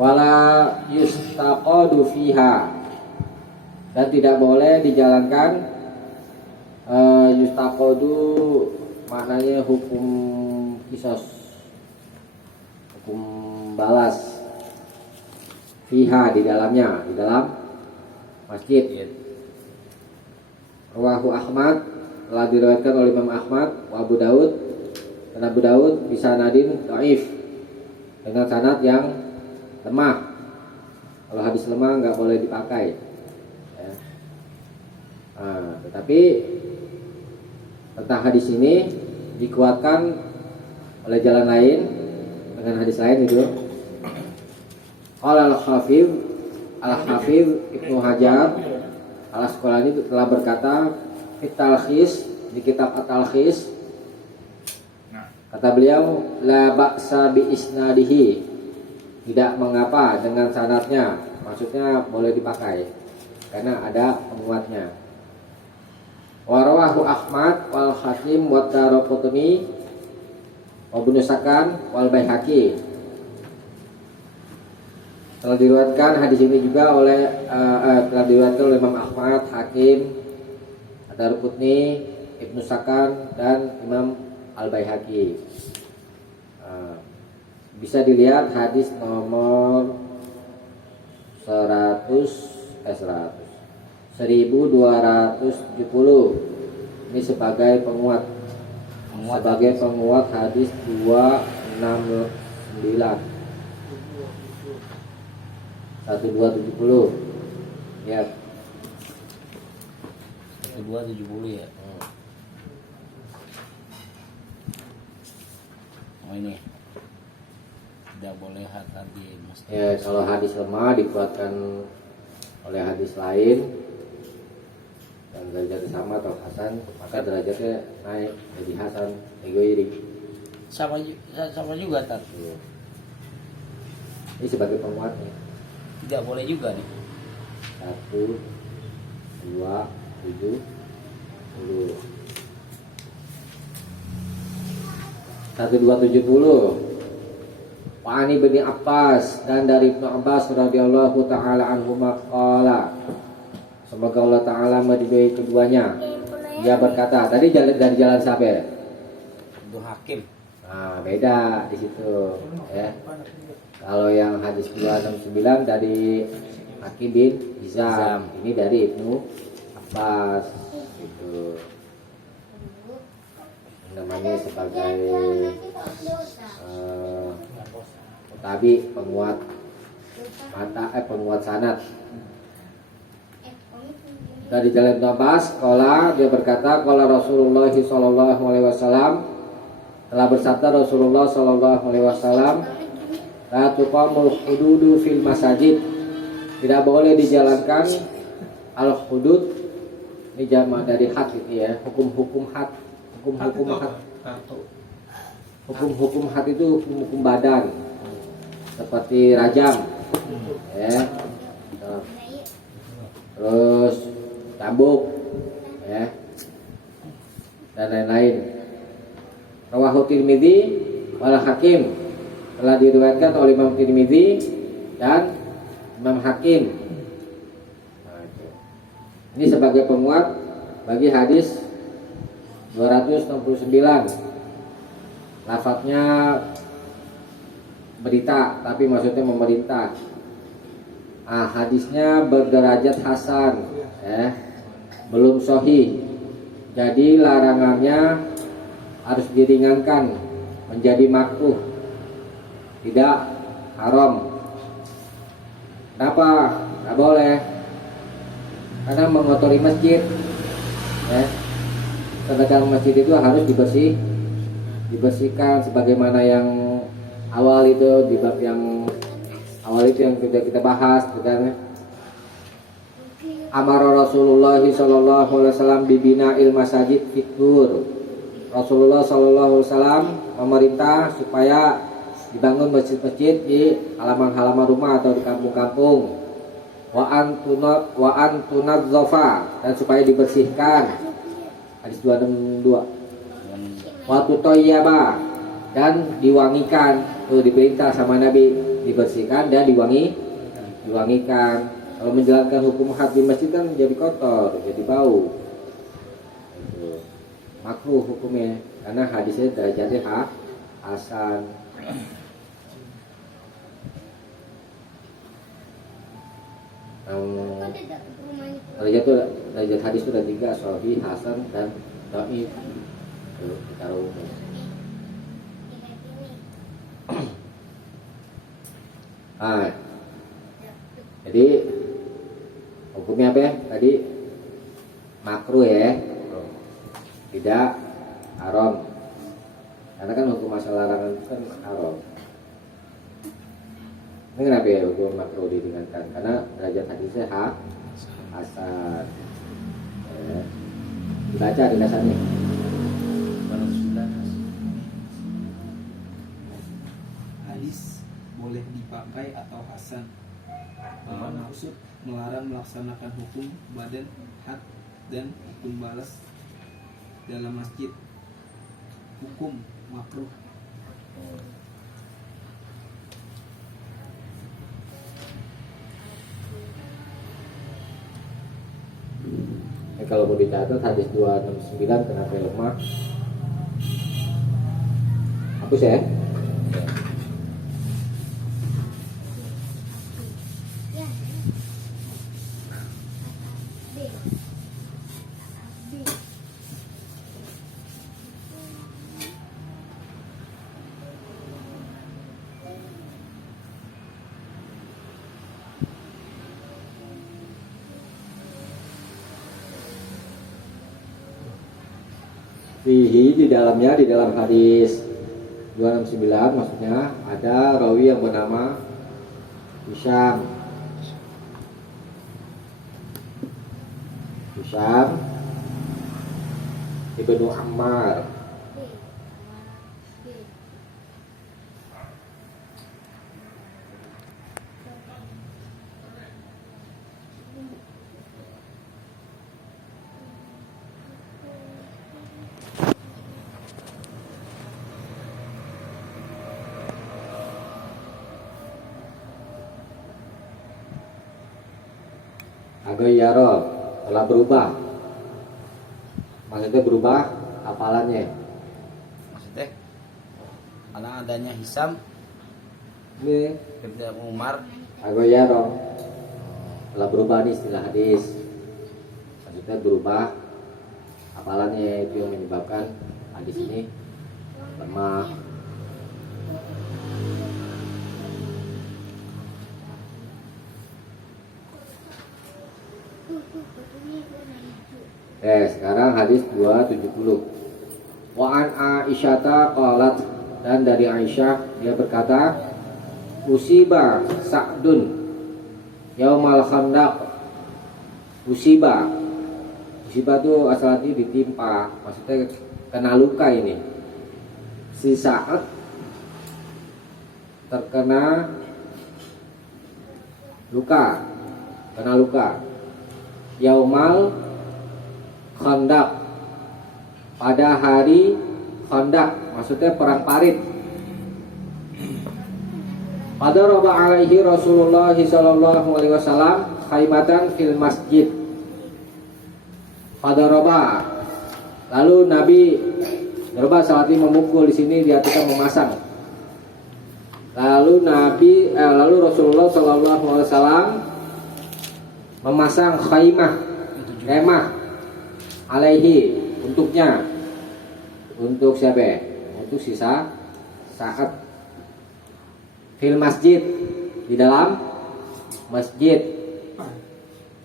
wala yustaqadu fiha, dan tidak boleh dijalankan yustaqadu maknanya hukum kisos, hukum balas, fiha di dalamnya, di dalam masjid. Rawahu Ahmad, telah diriwayatkan oleh Imam Ahmad, wa Abu Daud, dan Abu Daud bisa nadin dhaif, dengan sanad yang lemah. Kalau hadis lemah nggak boleh dipakai ya. Tetapi tentang hadis ini dikuatkan oleh jalan lain dengan hadis lain itu. Qala Al-Hafidh Ibnu Hajar Al-Asqalani telah berkata fit talkhis, di kitab At-Talkhis, kata beliau la ba'sa bi isnadihi, tidak mengapa dengan sanadnya, maksudnya boleh dipakai karena ada penguatnya. Wa rawahu Ahmad wal Hakim wa Daraqutni wa Ibnu Sakan wal Baihaqi. Telah diriwayatkan hadis ini juga telah diriwayatkan oleh Imam Ahmad, Hakim, Ad-Darqutni, Ibnu Sakan, dan Imam Al-Baihaqi. Bisa dilihat hadis nomor 1270. Ini sebagai penguat hadis 269. 1270 ya. 1270 ya. Oh ini tidak boleh tadi mesti. Ya, kalau hadis lemah dikuatkan oleh hadis lain dan derajatnya sama atau hasan, maka derajatnya naik jadi hasan, egoiri. Sama juga tar. Ini sebagai penguatnya. Tidak boleh juga nih. 1 2 7 10. 1270. Wa'ani bin Abbas, dan dari Ibnu Abbas radhiyallahu taala anhuma qala, semoga Allah taala meridhai keduanya, dia berkata, tadi dari jalan siapa? Ibnu Hakim. Nah, beda di situ ya. Kalau yang hadis 269 dari Hakim bin Hizam, ini dari Ibnu Abbas itu. Namanya sebagai tabi, penguat penguat sanad. Dari jalan Ibnu Abbas, dia berkata, qala Rasulullah sallallahu alaihi wasallam, telah bersabda Rasulullah sallallahu alaihi wasallam, la tuqamul hududu fil masajid, tidak boleh dijalankan al hudud, ini jamak dari had itu ya, hukum-hukum had, hukum-hukum had itu hukum badan seperti rajam ya, terus cambuk ya, dan lain-lain. Rawahu Tirmidzi wal Hakim, telah diriwayatkan oleh Imam Tirmidzi dan Imam Hakim. Ini sebagai penguat bagi hadis 269. Lafadznya berita, tapi maksudnya memerintah. Hadisnya berderajat hasan, belum sahih. Jadi larangannya harus diringankan menjadi makruh, tidak haram. Kenapa? Tidak boleh, karena mengotori masjid ya. Sedangkan masjid itu harus dibersihkan sebagaimana yang awal itu, di bab yang awal itu yang sudah kita bahas kan. Amara Rasulullah sallallahu alaihi wasallam bibina'il masajid fitur. Rasulullah sallallahu alaihi wasallam memerintah supaya dibangun masjid-masjid di halaman-halaman rumah atau di kampung-kampung. Wa antunadzafa, dan supaya dibersihkan. Hadis 262. Wa tutayyaba, dan diwangikan. Itu diperintah sama Nabi. dibersihkan dan diwangikan. Kalau menjalankan hukum had di masjid kan jadi kotor, jadi bau. Gitu. Makruh hukumnya karena hadisnya derajatnya hasan. Derajat hadis itu ada 3, sahih, hasan, dan dhaif. Itu secara umum. Nah, jadi hukumnya apa ya? Tadi makruh ya, tidak haram. Karena kan hukum masalah larangan itu kan haram. Ini kenapa ya hukum makruh diringankan? Karena derajat hadisnya hasan. Ya. Dibaca di dasarnya. Hadis boleh dipakai atau hasan. Maksud melarang melaksanakan hukum badan had dan hukum balas dalam masjid. Hukum makruh. Kalau mau dicatat hadis 269 kenapa lemah? Hapus ya. Fihi di dalam hadis 269 maksudnya ada rawi yang bernama Hisham Ibnu Ammar. Agayaro telah berubah. Maksudnya berubah hafalannya. Maksudnya karena adanya Hisam Ini Ibnu Umar Agayaro telah berubah nih istilah hadis. Maksudnya berubah hafalannya, itu yang menyebabkan hadis ini lemah. Sekarang hadis 270. Wa an Aisyata qalat, dan dari Aisyah dia berkata, usiba Sa'dun yaumal khandaq. Usiba itu asalnya ditimpa, maksudnya kena luka ini. Si Sa'ad terkena luka, yaumal khandaq, pada hari Khandaq, maksudnya perang Parit. Pada roba alaihi Rasulullah sallallahu alaihi wasallam khaymatan fil masjid. Pada roba, lalu Nabi roba saat ini memukul, di sini diartikan memasang. Lalu Rasulullah sallallahu alaihi wasallam memasang kemah alaihi, untuknya. Untuk siapa? Untuk sisa saat fil masjid, di dalam masjid.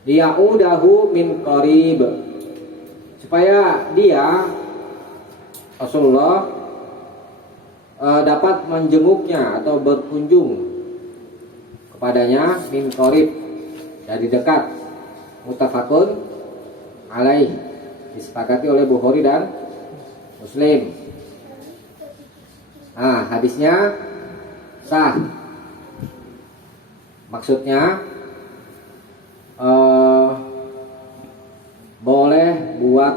Liya'udahu min qarib, supaya dia Rasulullah dapat menjenguknya atau berkunjung kepadanya min qarib, dari dekat. Muttafaqun alaih, disepakati oleh Bukhari dan Muslim. Nah, hadisnya sah. Maksudnya boleh buat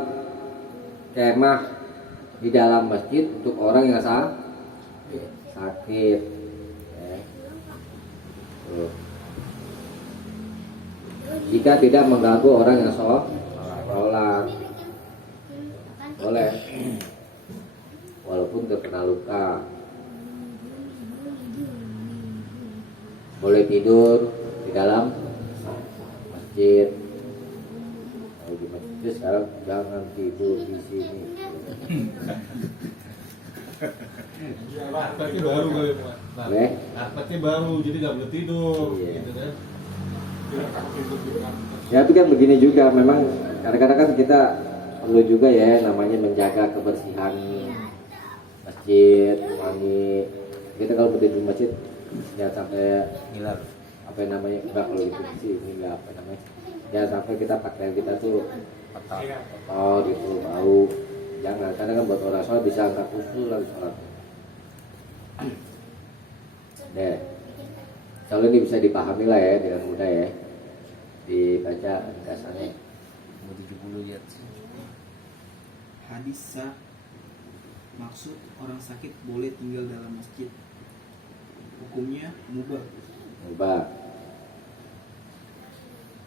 kemah di dalam masjid untuk orang yang sakit. jika tidak mengganggu orang yang sholat. Boleh, walaupun terkena luka. Boleh tidur di dalam masjid. Kalau di masjid sekarang jangan tidur di sini. Berarti baru kali Pak. Boleh? Berarti baru, jadi nggak boleh tidur, Iya. gitu kan? Ya tapi kan begini juga, memang kadang-kadang kan kita perlu juga ya namanya menjaga kebersihan masjid, mandi. Kita kalau berdiri di masjid jangan sampai Ngiler. apa yang namanya enggak, kalau itu sih ini enggak apa namanya, jangan sampai kita pakaian kita tuh kotor gitu, bau. Jangan, karena kan buat orang sholat bisa angkat usul lagi sholat. Deh, kalau ini bisa dipahami lah ya dengan mudah ya, dibaca ringkasannya. Mau 70 lihat sih. Hadis sah, maksud orang sakit boleh tinggal dalam masjid. Hukumnya mubah. Coba.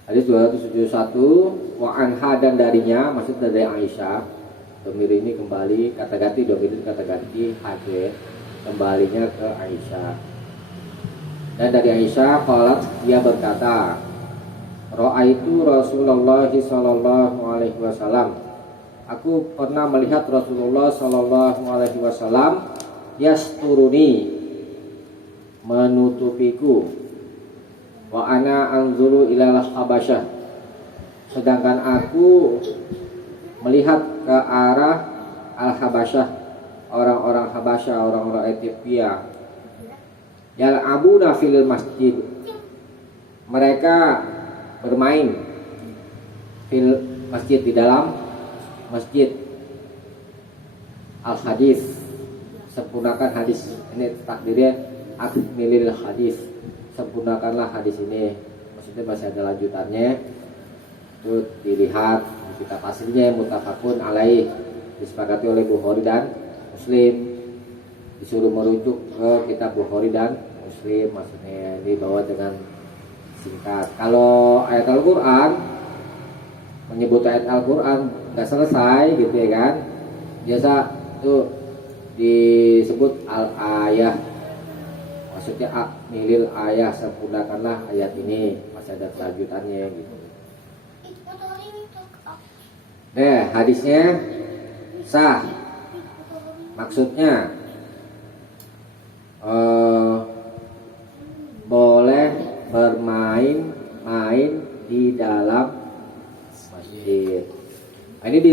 Hadis 271, wa anha, dan darinya, maksud dari Aisyah. Domir ini kembali, kata ganti domir ini kata ganti hadis, kembalinya ke Aisyah. Dan dari Aisyah qalat, dia berkata, ra'aitu Rasulullah sallallahu alaihi wasallam. Aku pernah melihat Rasulullah sallallahu alaihi wasallam yasturuni, menutupiku, wa ana anzuru ilal Habasyah, sedangkan aku melihat ke arah Al-Habasyah, orang-orang Habasyah, orang-orang Ethiopia. Yal'abuna fil masjid, mereka bermain fil masjid, di dalam masjid. Al-hadis, sempurnakan hadis ini, takdirnya akmilil hadis, sempurnakanlah hadis ini. Maksudnya masih ada lanjutannya, itu dilihat di kitab aslinya, muttafaqun alaih, disepakati oleh Bukhari dan Muslim. Disuruh merujuk ke kitab Bukhari dan Muslim, maksudnya dibawa dengan singkat. Kalau ayat Al-Quran, menyebut ayat Al-Quran nggak selesai gitu ya kan, biasa tuh disebut al-ayah, maksudnya akmilil ayah, sempurnakanlah ayat ini, masih ada kelanjutannya gitu. Hadisnya sah, maksudnya boleh bermain-main di dalam masjid. Nah, ini di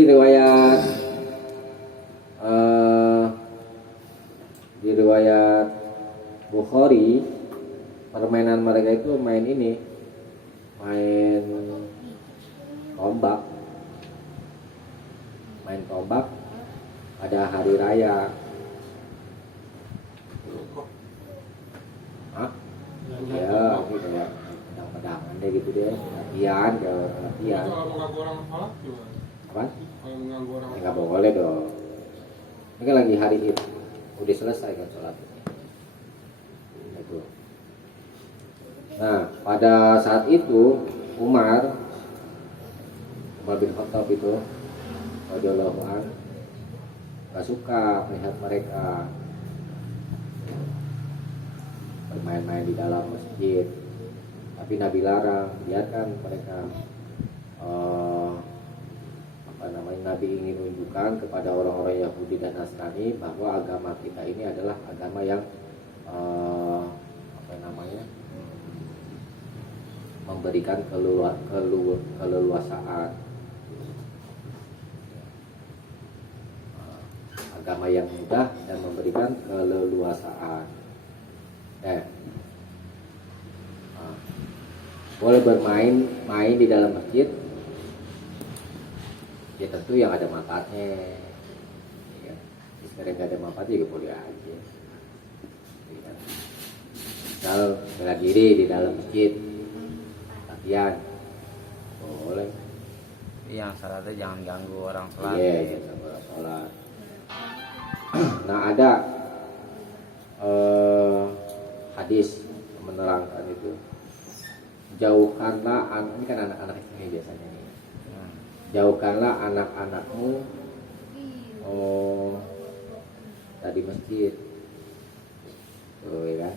riwayat Bukhari, permainan mereka itu main ini, main tombak pada hari raya. Hah? Ya, gitu ya. Pedang-pedangan deh gitu deh. Latihan. Kalau mengganggu orang sholat gimana? Apa? Kalau mengganggu orang Nggak boleh dong. Ini kan lagi hari Id. Udah selesai kan sholat. Itu. Nah, pada saat itu Umar bin Khattab itu radhiyallahu anhu nggak suka melihat mereka bermain-main di dalam masjid, tapi Nabi larang. Biarkan mereka, Nabi ingin menunjukkan kepada orang-orang Yahudi dan Nasrani bahwa agama kita ini adalah agama yang memberikan keleluasaan, agama yang mudah dan memberikan keleluasaan. Boleh bermain di dalam masjid, ya tentu yang ada manfaatnya. Ya, sekarang nggak ada manfaatnya juga boleh aja. Ya. Misal bela diri di dalam masjid, latihan, boleh. Yang salatnya jangan ganggu orang sholat. Iya, ganggu orang sholat. Nah, ada hadis menerangkan itu. jauhkanlah ini kan anak-anak ini biasanya nih. Jauhkanlah anak-anakmu dari masjid. Tuh ya kan.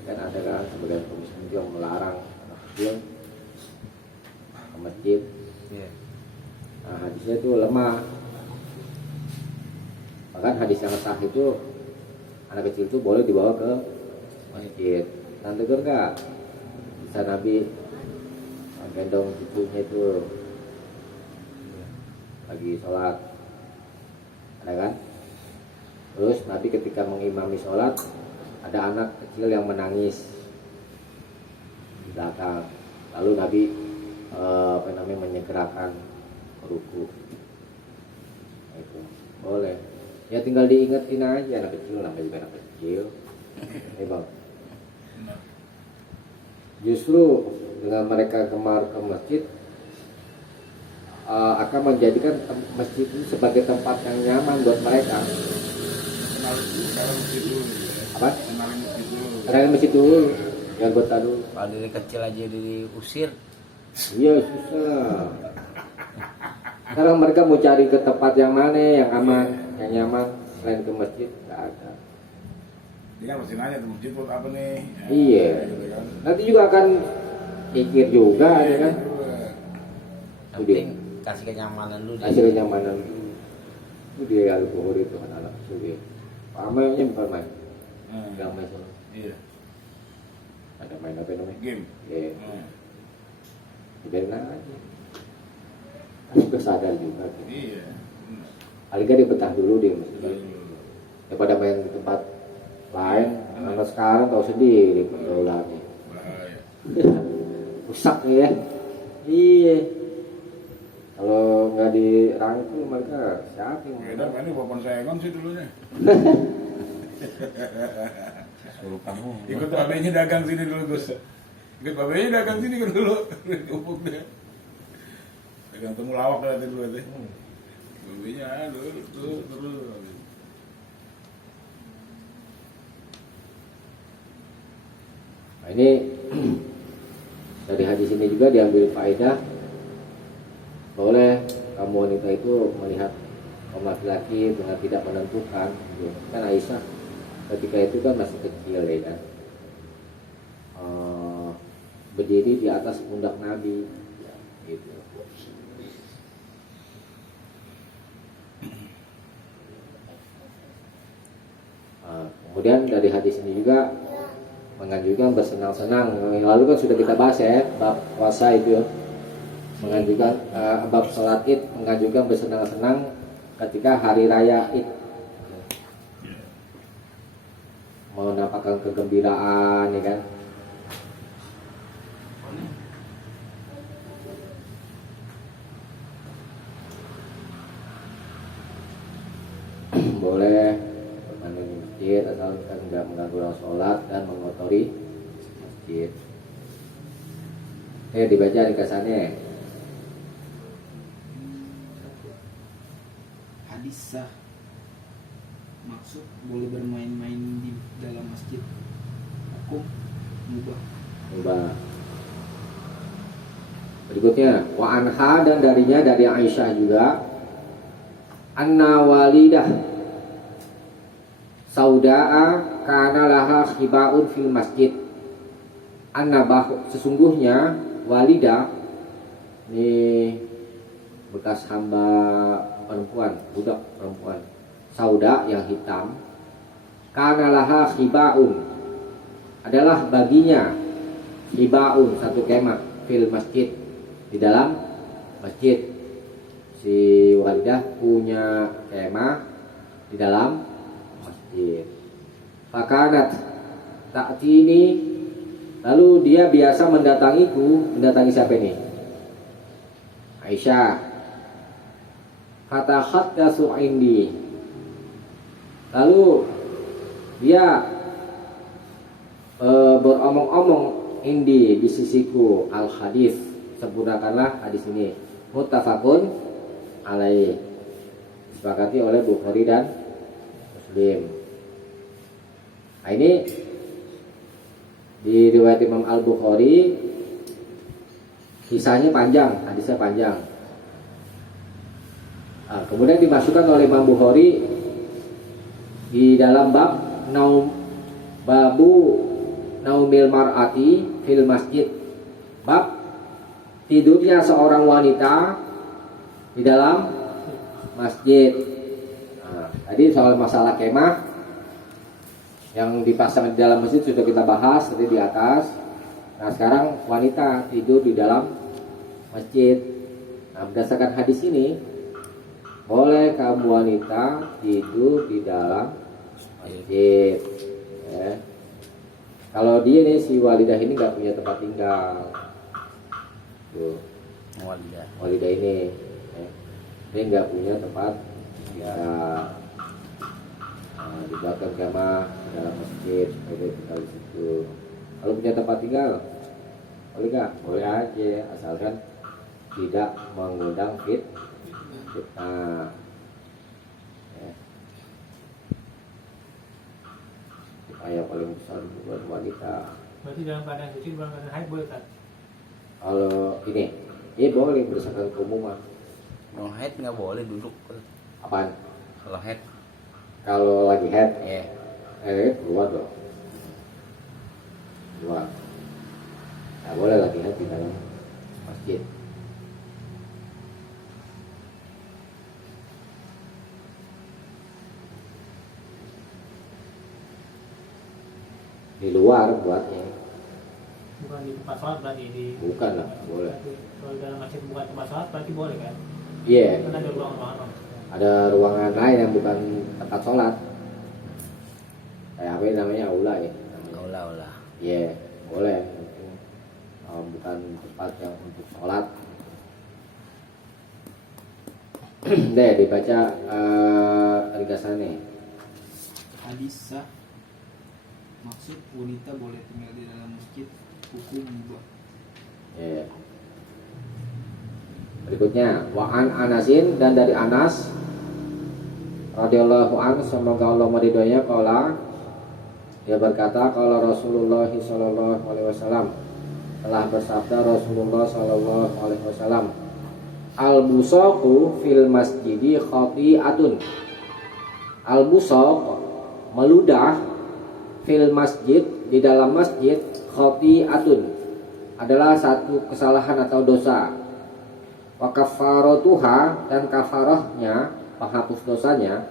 Kan ada kan sebagian kaum muslim yang melarang anak kecil ke masjid. Nah, hadisnya itu lemah. Bahkan hadis yang sah itu anak kecil itu boleh dibawa ke masjid. Nanti kan enggak bisa Nabi gendong cucunya itu lagi sholat, ada kan? Terus Nabi ketika mengimami sholat ada anak kecil yang menangis di belakang, lalu Nabi menyegerakan ruku. Nah, itu boleh. Ya tinggal diingetin aja anak kecil, namanya juga anak kecil. Bang. Justru dengan mereka kemar ke masjid akan menjadikan masjid itu sebagai tempat yang nyaman buat mereka. Apa? Kenalin masjid dulu, ya anggota dulu. Kalau dari kecil aja diusir. Iya susah. Sekarang mereka mau cari ke tempat yang mana yang aman, yang nyaman selain ke masjid nggak ada. Dia kan masih nanya tuh masjid buat apa nih? Iya. Gitu kan. Nanti juga akan pikir juga, ya kan? Yang penting kasih kenyamanan dulu. Kasih kenyamanan dulu. Itu dia al-buhur itu anak-anak kecil dia. Pamainya bukan main. Gak main sama. Iya. Ada main apa namanya? Game. Iya. Biarin aja. Kan juga sadar juga. Iya. Paling kan dia betah dulu dia mesti. Betul. Daripada main di tempat lain. Anak sekarang tahu sendiri pergaulannya. Bahaya. Rusak nih ya. Iya. Kalau nggak dirangkul mereka siapa yang Beda ini bapak saya kan sih dulunya. Suruh kamu. Ikut babenya dagang sini dulu Gus. Ikut babenya dagang sini kan dulu. Upuk deh. Dagang temulawak dari dulu teh. Babenya terus. Nah, ini dari hadis ini juga diambil faedah boleh kaum wanita itu melihat kaum laki-laki dengan tidak menentukan gitu. Kan Aisyah ketika itu kan masih kecil ya kan, berdiri di atas pundak Nabi ya, gitu. Kemudian dari hadis ini juga menganjurkan bersenang-senang. Lalu kan sudah kita bahas ya bab puasa itu ya. Menganjurkan bab salat Id menganjurkan bersenang-senang ketika hari raya Id, menampakkan kegembiraan ya kan. Boleh bermain di masjid asalkan tidak mengganggu orang sholat dan mengotori masjid. Dibaca ringkasannya. Hadis sah, maksud boleh bermain-main di dalam masjid. Hukum mubah. Mbak. Berikutnya wa anha, dan darinya dari Aisyah juga, anna walidah sauda'a kana laha khibaun fil masjid. Anna sesungguhnya walidah ini bekas hamba perempuan, budak perempuan sauda yang hitam, kana laha khibaun, adalah baginya khibaun satu kemah fil masjid, di dalam masjid. Si walidah punya kemah di dalam masjid. Fakanat ta'tini, lalu dia biasa mendatangiku. Mendatangi siapa ini? Aisyah. Fatakhattasu indi, lalu dia beromong-omong indi, di sisiku, al hadis, sempurnakanlah hadis ini. Muttafaqun alaih, disepakati oleh Bukhari dan Muslim. Nah, ini Di riwayat Imam Al-Bukhari kisahnya panjang, hadisnya panjang. Nah, kemudian dimasukkan oleh Imam Bukhari di dalam bab babu naumil mar'ati fil masjid, bab tidurnya seorang wanita di dalam masjid. Nah, tadi soal masalah kemah yang dipasang di dalam masjid sudah kita bahas tadi di atas. Nah, sekarang wanita tidur di dalam masjid. Nah, berdasarkan hadis ini, boleh kaum wanita tidur di dalam masjid. Ya. Kalau dia nih si walidah ini nggak punya tempat tinggal, tuh walidah ini, ya. Dia nggak punya tempat tinggal. Nah, dibuatkan kemah di dalam masjid supaya dia tinggal di situ. Kalau punya tempat tinggal, boleh nggak? Boleh aja, asalkan tidak mengundang fitnah. Ya. Supaya paling besar buat wanita. Berarti dalam keadaan suci, dalam keadaan haid boleh kan? Kalau ini, ya boleh berdasarkan keumuman. Kalau head nggak boleh duduk. Apaan? Kalau head, Kalau lagi head, ya. keluar dong. Keluar. Nggak boleh lagi head di dalam masjid. Di luar buatnya. Bukan di tempat sholat berarti di. Bukan lah, boleh. Kalau dalam masjid bukan tempat sholat berarti boleh kan? Iya. Kan ada ruangan-ruangan. Ada ruangan lain yang bukan tempat sholat. Kayak apa namanya aula ya. namanya. Ulah. Iya, boleh. Bukan tempat yang untuk sholat. Deh dibaca ringkasannya. Hadis sah. Maksud wanita boleh tinggal di dalam masjid, hukum mubah. Ya. Berikutnya wa'an Anasin, dan dari Anas radhiyallahu an, semoga Allah meridhoinya, qala, dia berkata, qala Rasulullah sallallahu alaihi wasallam, telah bersabda Rasulullah sallallahu alaihi wasallam, al-busaqu fil masjidi khati'atun. Al-busaq, meludah, fil masjid, di dalam masjid, khati'atun, adalah satu kesalahan atau dosa. Wa kafaratuha, dan kafarahnya, penghapus dosanya,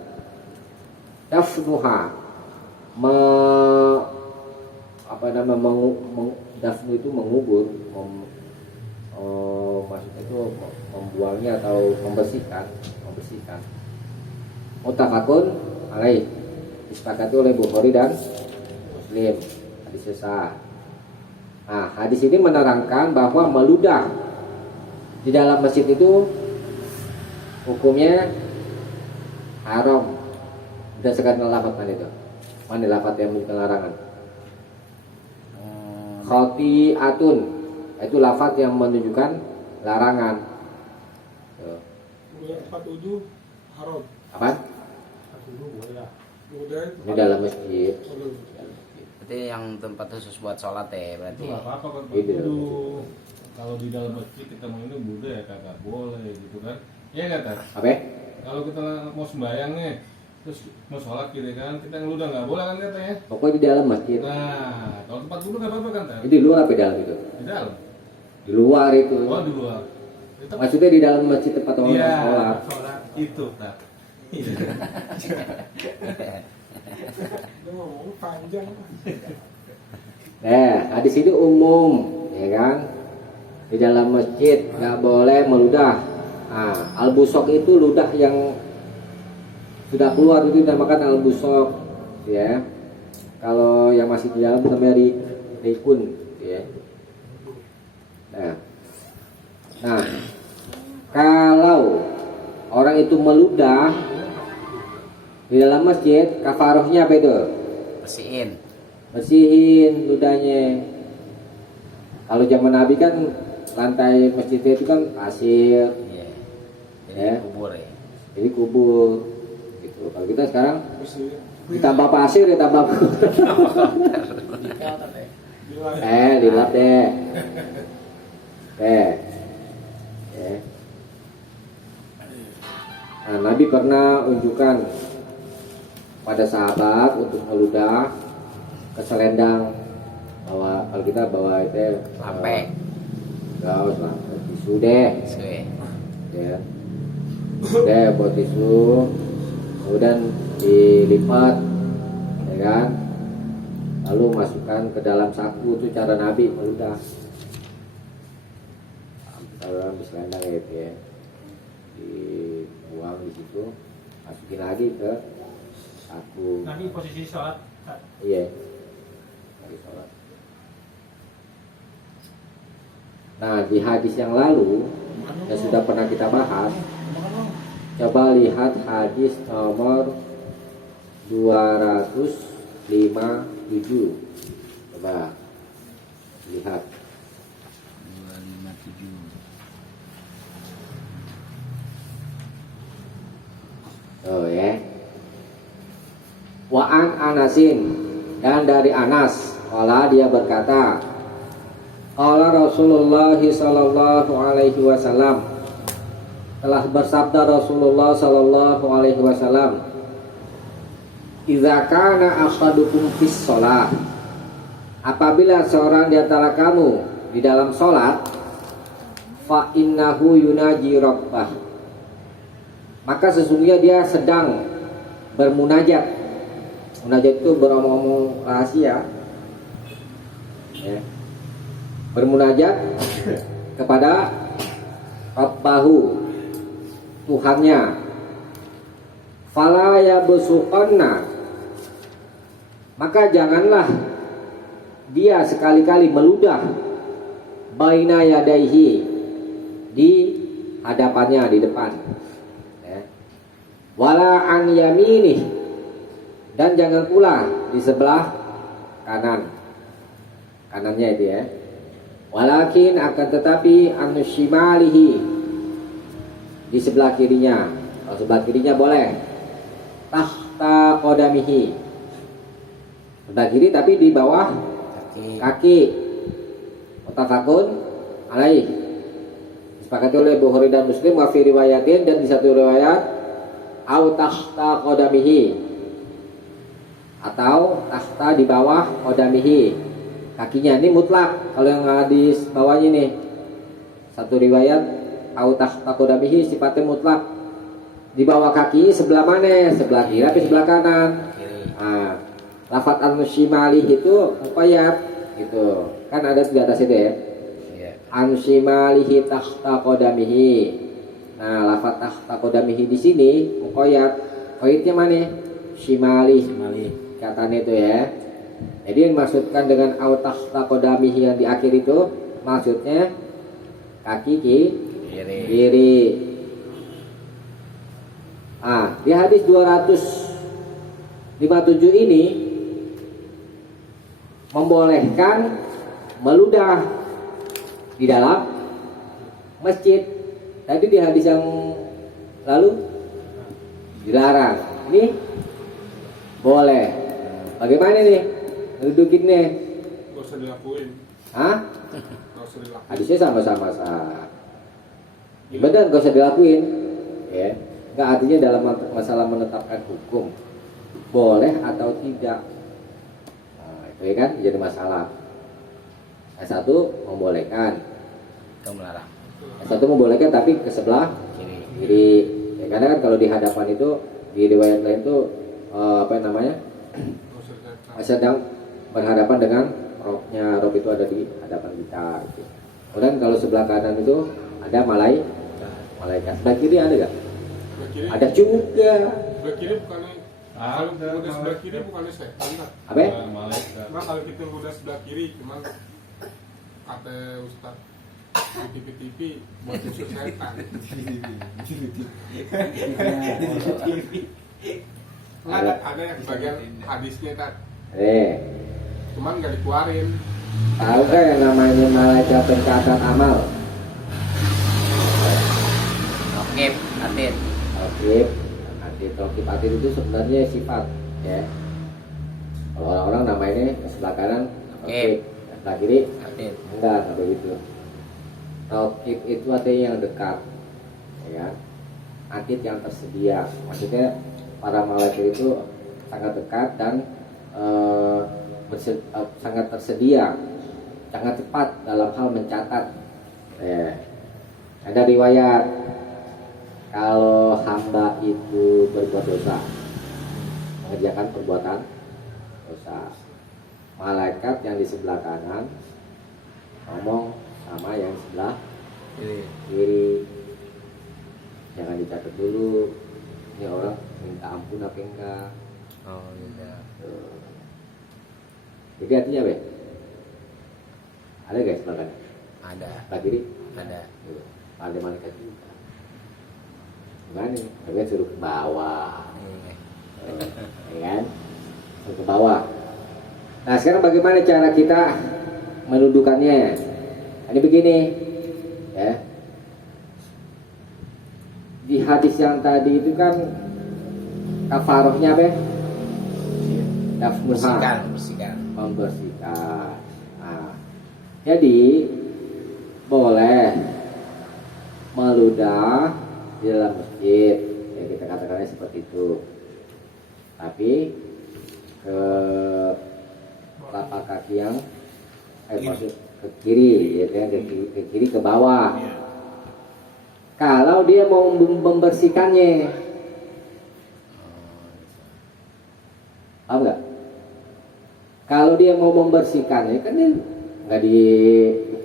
dafnuha, dafnu itu mengubur, maksudnya itu membuangnya atau membersihkan. Muttafaqun alaih, disepakati oleh Bukhari dan Muslim. Hadis sahih. Nah, hadis ini menerangkan bahwa meludah di dalam masjid itu hukumnya haram. Berdasarkan lafaz mana itu? Mana lafaz yang menunjukkan larangan? Khati'atun, itu lafaz yang menunjukkan larangan. Tuh. Udah 47 haram. Apa? Dulu boleh lah. Udah Ini dalam masjid. Berarti yang tempat khusus buat sholat ya itu berarti. nggak apa-apa kan Iya, Pak Kudu. Kalau di dalam masjid kita mau ini Buddha ya kagak boleh gitu kan. Iya nggak Tat? Apa? Kalau kita mau sembahyang nih, terus mau sholat gitu kan, kita ngeludah nggak boleh kan katanya. Pokoknya di dalam masjid. Nah, kalau tempat duduk nggak apa-apa kan Tat? Ini di luar apa di dalam itu? Di dalam. Di luar itu. Oh di luar. Itu Maksudnya di dalam masjid tempat orang iya, sholat. sholat itu Tat. Iya. Dia ngomong panjang. Nah, hadis ini umum, ya kan? Di dalam masjid nggak boleh meludah. Nah, al-busok itu ludah yang sudah keluar, itu dinamakan al-busok, ya. Kalau yang masih di dalam namanya rikun, ya. Nah, kalau orang itu meludah di dalam masjid, kafarahnya apa itu? Bersihin ludahnya. Kalau zaman Nabi kan lantai masjidnya itu kan pasir, Iya. ya. Kubur ya. Jadi kubur. Gitu. Kalau kita sekarang ditambah pasir, ditambah Lihat deh. Ya. Nah, Nabi pernah unjukkan pada sahabat untuk meludah ke selendang, bawa, kalau kita bawa itu Lampe. gaus lah, tisu deh, Suwe. ya, buat tisu, kemudian dilipat, ya kan, lalu masukkan ke dalam saku. Itu cara Nabi meludah. Taruh di selendang gitu ya, dibuang di situ, masukin lagi ke saku. Nanti posisi sholat. Iya, lagi sholat. Nah, di hadis yang lalu yang sudah pernah kita bahas, coba lihat hadis nomor 257. Coba lihat. 257. Oh ya. Wa'an Anasin, dan dari Anas, qala dia berkata, qala Rasulullah sallallahu alaihi wasallam, telah bersabda Rasulullah sallallahu alaihi wasallam, idza kana ahadukum fis shalah, apabila seorang di antara kamu di dalam salat, fa innahu yunaji rabbah, maka sesungguhnya dia sedang bermunajat. Munajat itu beromong-omong rahasia, ya. Bermunajat kepada Rabbahu, Tuhannya. Fala yabsuqanna, maka janganlah dia sekali-kali meludah baina yadaihi, di hadapannya, di depan, ya. Wala an yaminih, dan jangan pula di sebelah kanannya itu ya. Walakin akan tetapi anushimalihi, di sebelah kirinya. Kalau sebelah kirinya boleh tahta qadamihi, sebelah kiri tapi di bawah kaki. Muttafaqun alaih, disepakati oleh Bukhari dan Muslim. Wa fi riwayatin, dan di satu riwayat au tahta qadamihi, atau tahta di bawah qadamihi, kakinya. Ini mutlak. Kalau yang hadis bawahnya nih, satu riwayat au tahta qadamihi, sifatnya mutlak. Di bawah kaki sebelah mana? Sebelah kiri atau sebelah kanan? Nah, lafaz an-shimali itu muqayyad gitu. Kan ada di atas itu ya. An-shimalihi tahta qadamihi. Nah, lafaz tahta qadamihi di sini muqayyad. Qaidnya mana? Shimali. Katanya itu ya. Jadi yang dimaksudkan dengan au tahta qadamihi yang di akhir itu maksudnya kaki kiri. Di hadis 257 ini membolehkan meludah di dalam masjid. Tadi di hadis yang lalu dilarang. Ini boleh. Bagaimana nih ngedudukin nih? Gak usah dilakuin. Hah? Gak usah dilakuin. Hadisnya sama-sama benar, gak usah dilakuin ya. Nggak, artinya dalam masalah menetapkan hukum boleh atau tidak, nah, itu ya kan jadi masalah. Yang satu membolehkan, Itu melarang. yang satu membolehkan tapi ke sebelah kiri ya, karena kan kalau di hadapan itu di riwayat lain itu sedang berhadapan dengan robnya. Rob itu ada di hadapan kita gitu. Kemudian kalau sebelah kanan itu ada malaikat. Sebelah kiri ada gak? Sebelah kiri. Ada juga. Sebelah kiri bukannya. Kalau udah sebelah kiri bukannya setan kan? Apa? Malaikat. Nah, kalau kita udah sebelah kiri cuman kata Ustaz di TV buat musuh setan. Ada yang bagian hadisnya kan. Cuman nggak dikeluarin. Tahu gak yang namanya malaikat pencatat amal? Rokib, atid. Rokib itu sebenarnya sifat ya. Kalau orang-orang namanya sebelah kanan rokib, sebelah kiri Atid. enggak begitu. Taukib itu artinya yang dekat, ya kan? Atid yang tersedia, maksudnya para malaikat itu sangat dekat dan sangat tersedia, sangat cepat dalam hal mencatat. Ada riwayat kalau hamba itu berbuat dosa, mengerjakan perbuatan dosa, malaikat yang di sebelah kanan ngomong sama yang di sebelah kiri, jangan dicatat dulu ini orang minta ampun apa enggak. Oh iya. Jadi artinya apa? Ada guys sebelah kanan, Ada. sebelah kiri Ada. gitu. Ada malaikat juga. Gimana nih? Tapi suruh ke bawah, ya kan? Suruh ke bawah. Nah sekarang bagaimana cara kita mendudukannya? Ini begini, ya. Di hadis yang tadi itu kan kafarohnya apa? Dafnuha, Bersihkan. membersihkan. Nah, jadi boleh meludah di dalam masjid, ya kita katakannya seperti itu. Tapi ke telapak kaki yang maksud ke kiri, ya kan? Ke kiri ke bawah. Kalau dia mau membersihkannya, paham nggak? Kalau dia mau membersihkannya kan dia nggak di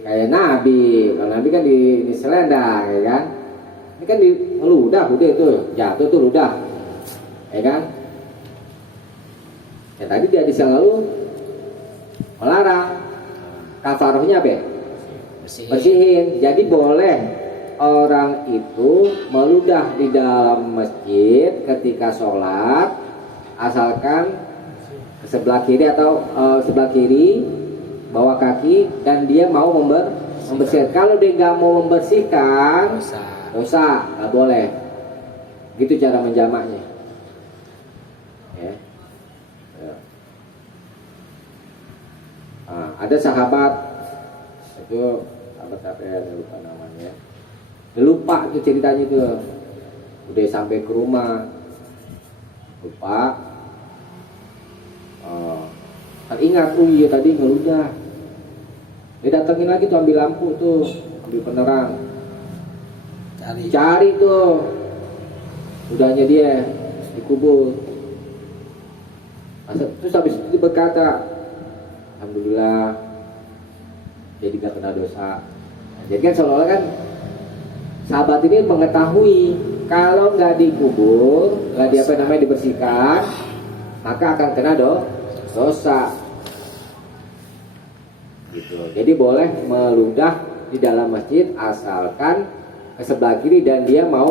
kayak Nabi. Kalau Nabi kan di selendang, ya kan? Ini kan di ludah, udah itu jatuh tuh ludah, ya kan? Ya tadi di hadis yang lalu melarang, kafarohnya apa? Bersihin. Jadi boleh orang itu meludah di dalam masjid ketika sholat, asalkan ke sebelah kiri atau sebelah kiri bawah kaki dan dia mau membersihkan. Kalau dia nggak mau membersihkan, dosa, nggak boleh. Gitu cara menjamaknya. Ya. Nah, ada sahabat itu sahabat apa ya, lupa namanya. Lupa tuh ceritanya itu. Udah sampai ke rumah, lupa. Teringat, oh iya tadi ngeludah. Dia datengin lagi tuh, ambil lampu tuh, ambil penerang. Cari tuh udahnya dia dikubur. Terus habis itu berkata, alhamdulillah jadi gak kena dosa. Nah, jadi kan seolah-olah kan sahabat ini mengetahui kalau nggak dikubur, nggak dibersihkan, maka akan kena dosa. Gitu. Jadi boleh meludah di dalam masjid asalkan ke sebelah kiri dan dia mau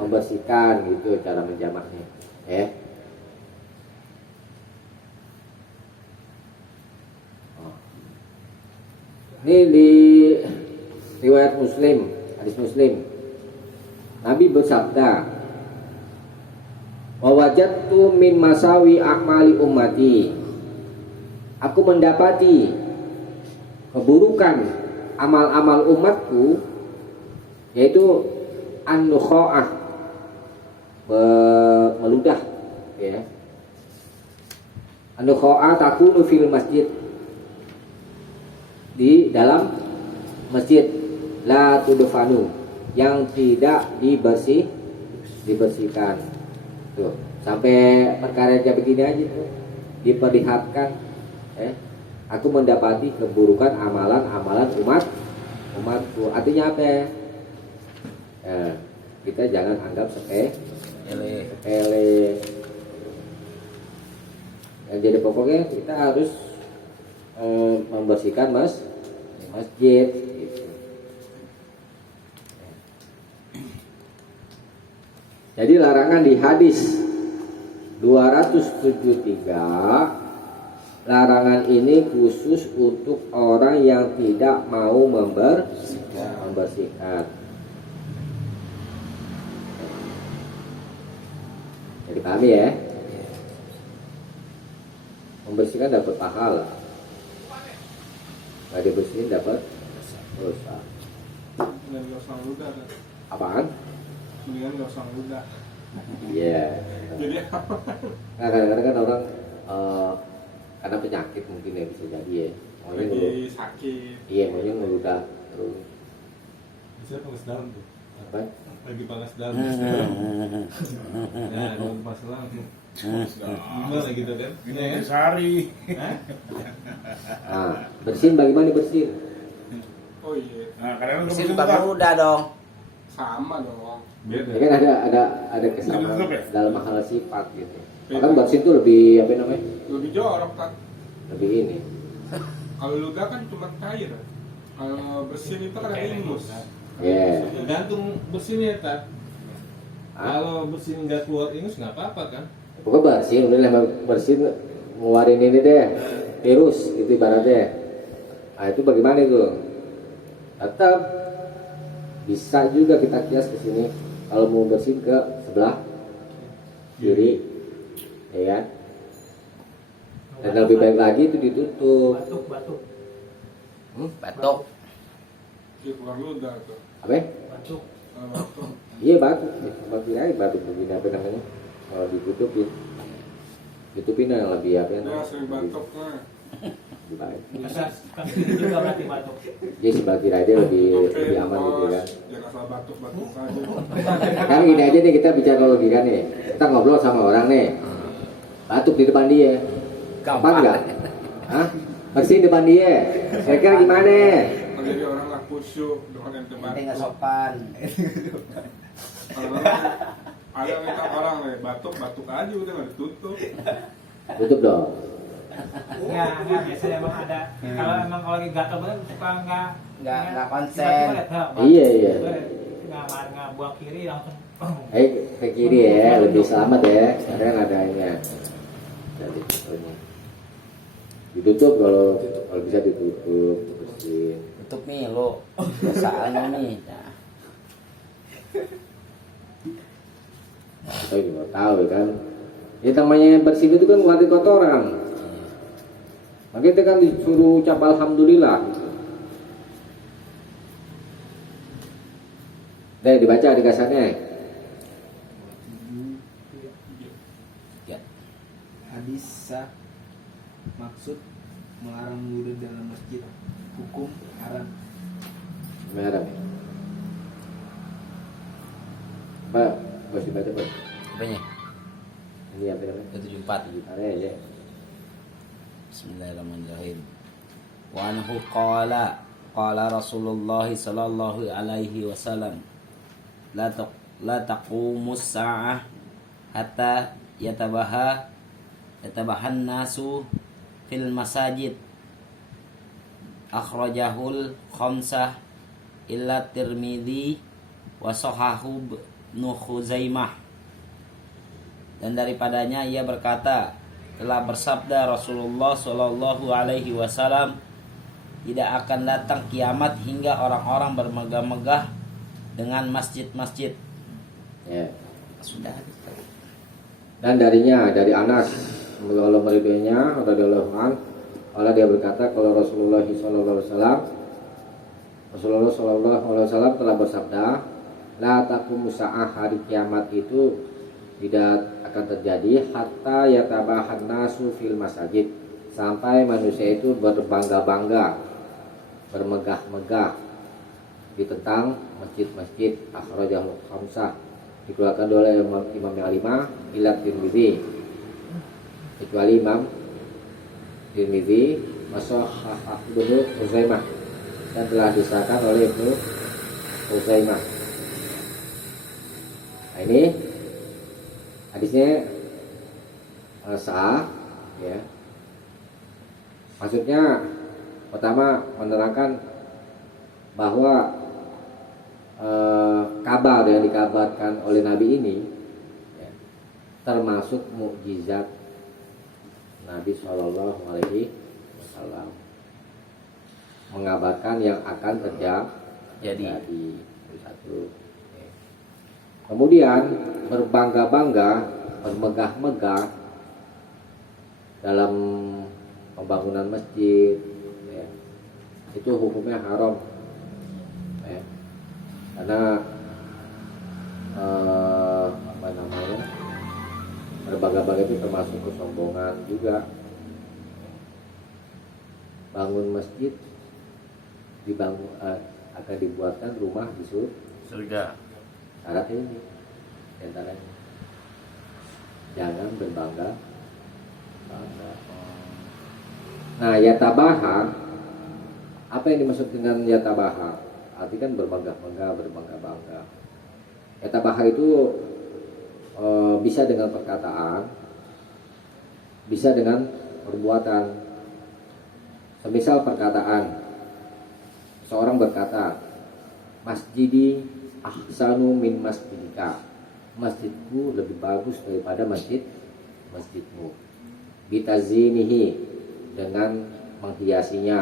membersihkan, gitu cara menjamaknya. Ini di riwayat Muslim, hadis Muslim. Nabi bersabda, "Wa wajadtu min masawi a'mali ummati." Aku mendapati keburukan amal-amal umatku, yaitu an-nukho'ah, meludah, ya. An-nukho'ah takunu fil masjid, di dalam masjid, la tudfanu, yang tidak dibersihkan. Tuh, sampai perkara kayak begini aja tuh diperlihatkan. Aku mendapati keburukan amalan-amalan umatku. Artinya apa? Kita jangan anggap sepele. Yang jadi pokoknya kita harus membersihkan masjid. Gitu. Jadi larangan di hadis 273, larangan ini khusus untuk orang yang tidak mau membersihkan. Jadi paham ya? Membersihkan dapat pahala. nggak dibersihin dapat dosa. Dan nggak usah ludah kan. Apaan? Mendingan nggak usah ludah. Iya. Jadi apa? Nah, kadang-kadang kan orang karena penyakit mungkin ya bisa jadi ya. Maunya Lagi sakit. iya maunya ngeludah terus Bisa panas dalam tuh. apa? Lagi panas dalam. Nah, dalam masalah tuh. Gimana gitu kan? Ini Ya kan? sehari. Hah? Nah, bersihin bagaimana bersihin? Oh iya, Nah, kadang-kadang Mesin kebetulan bukan mudah dong. sama dong. beda. Ya kan ada kesamaan Ditutup ya? dalam hal sifat gitu. Bahkan bersihin tuh lebih apa namanya? Lebih jorok kan. Lebih ini. Kalau ludah kan cuma cair. Kalau bersin itu kan ada ingus. Ya. Tergantung bersihnya tak. Ah, Kalau bersih nggak keluar ingus nggak apa-apa kan? pokoknya bersihin udah lah bersihin ngeluarin ini deh virus itu ibaratnya. Nah itu bagaimana itu? Tetap bisa juga kita kias ke sini kalau mau bersihin ke sebelah kiri, ya kan? Dan lebih baik lagi itu ditutup. Batuk. Batuk. Dia keluar ludah tuh. Apa? Ya? Batuk. Batuk. Iya batuk, batuk aja batuk begini apa namanya? Kalau ditutupin, tutupin yang lebih apa Dia sering batuk lah. lebih baik. Bisa kan ini juga berarti batuk. Jadi sebelah kiri aja lebih aman gitu kan. Jangan salah batuk saja. Kan gini aja nih kita bicara logika nih. Kita ngobrol sama orang nih, batuk di depan dia, gampang nggak? Hah? Bersihin depan dia. Kira-kira gimana? Jadi orang nggak khusyuk dengan ente Nanti nggak batuk. sopan. Kalau ada minta orang nih batuk aja udah nggak ditutup. Tutup dong. Enggak, biasanya emang ada. Kalau lagi gatal banget suka Nggak konsen. Iya. Nggak buang kiri langsung. Ke kiri ya, lebih selamat ya. Sekarang adanya. Jadi contohnya. Ditutup kalau bisa ditutup, bersihin. Tutup nih lo. Biasaannya nih. Nah. Kita juga tahu kan. Ya namanya bersih itu kan ngeluarin kotoran. Makanya kita kan disuruh ucap alhamdulillah. Deh dibaca di kasarnya. Ya. Hadis sah maksud melarang wudhu dalam masjid. Hukum haram. Merah. Pak, bos dibaca Pak. Apanya? Ini apa namanya? 74. Ada aja. Bismillahirrahmanirrahim. Wa anhu qala Rasulullah sallallahu alaihi wasallam la taqumus sa'ah hatta yatabahan nasu fil masajid. Akhrajahul khamsah illa Tirmidzi wa sahahu Ibnu Khuzaimah. Dan daripadanya ia berkata, telah bersabda Rasulullah Shallallahu Alaihi Wasallam, tidak akan datang kiamat hingga orang-orang bermegah-megah dengan masjid-masjid. Ya. Sudah. Dan dari Anas Allah meridhoinya radhiyallahu anhu, Allah dia berkata kalau Rasulullah Sallallahu Alaihi Wasallam telah bersabda, la taqumu sa'ah, hari kiamat itu tidak akan terjadi hatta yatabahan nasu fil masajid, sampai manusia itu berbangga-bangga, bermegah-megah di tentang masjid-masjid. Akhrajahul khamsah, dikeluarkan oleh Imam yang 5 ila Tirmidzi, kecuali Imam Tirmidzi, Masahah Ibnu Khuzaimah, dan telah disahkan oleh Ibnu Khuzaimah. Nah ini hadisnya sah, ya. Maksudnya pertama menerangkan bahwa kabar yang dikabarkan oleh Nabi ini ya, termasuk mukjizat Nabi Shallallahu Alaihi Wasallam, mengabarkan yang akan terjadi. Itu satu. Kemudian berbangga-bangga, bermegah-megah dalam pembangunan masjid, ya. itu hukumnya haram ya. Karena apa namanya, berbangga-bangga itu termasuk kesombongan juga. Bangun masjid dibangun akan dibuatkan rumah di Surga. syaratnya ini diantaranya jangan berbangga. Nah, yatabaha, apa yang dimaksud dengan yatabaha? Arti kan berbangga-bangga. Yatabaha itu bisa dengan perkataan, bisa dengan perbuatan. Semisal perkataan, seorang berkata, masjidi ahsanu min masjidika, masjidku lebih bagus daripada masjidmu. Bitazinihi, dengan menghiasinya,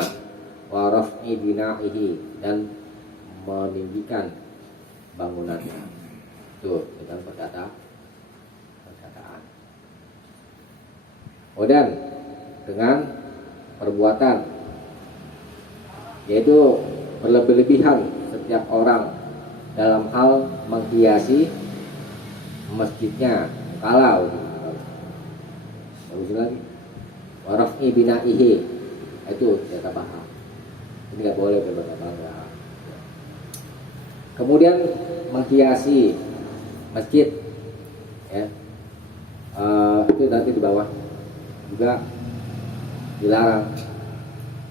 wa raf'i bina'ihi, dan meninggikan bangunannya. Itu dengan perkataan. Dan dengan perbuatan, yaitu berlebih-lebihan setiap orang dalam hal menghiasi masjidnya. Kalau bagus lagi, waraf'i bina'ihi, itu kata bahas. Ini nggak boleh berbangga-bangga. Kemudian menghiasi masjid, ya, itu nanti di bawah juga dilarang.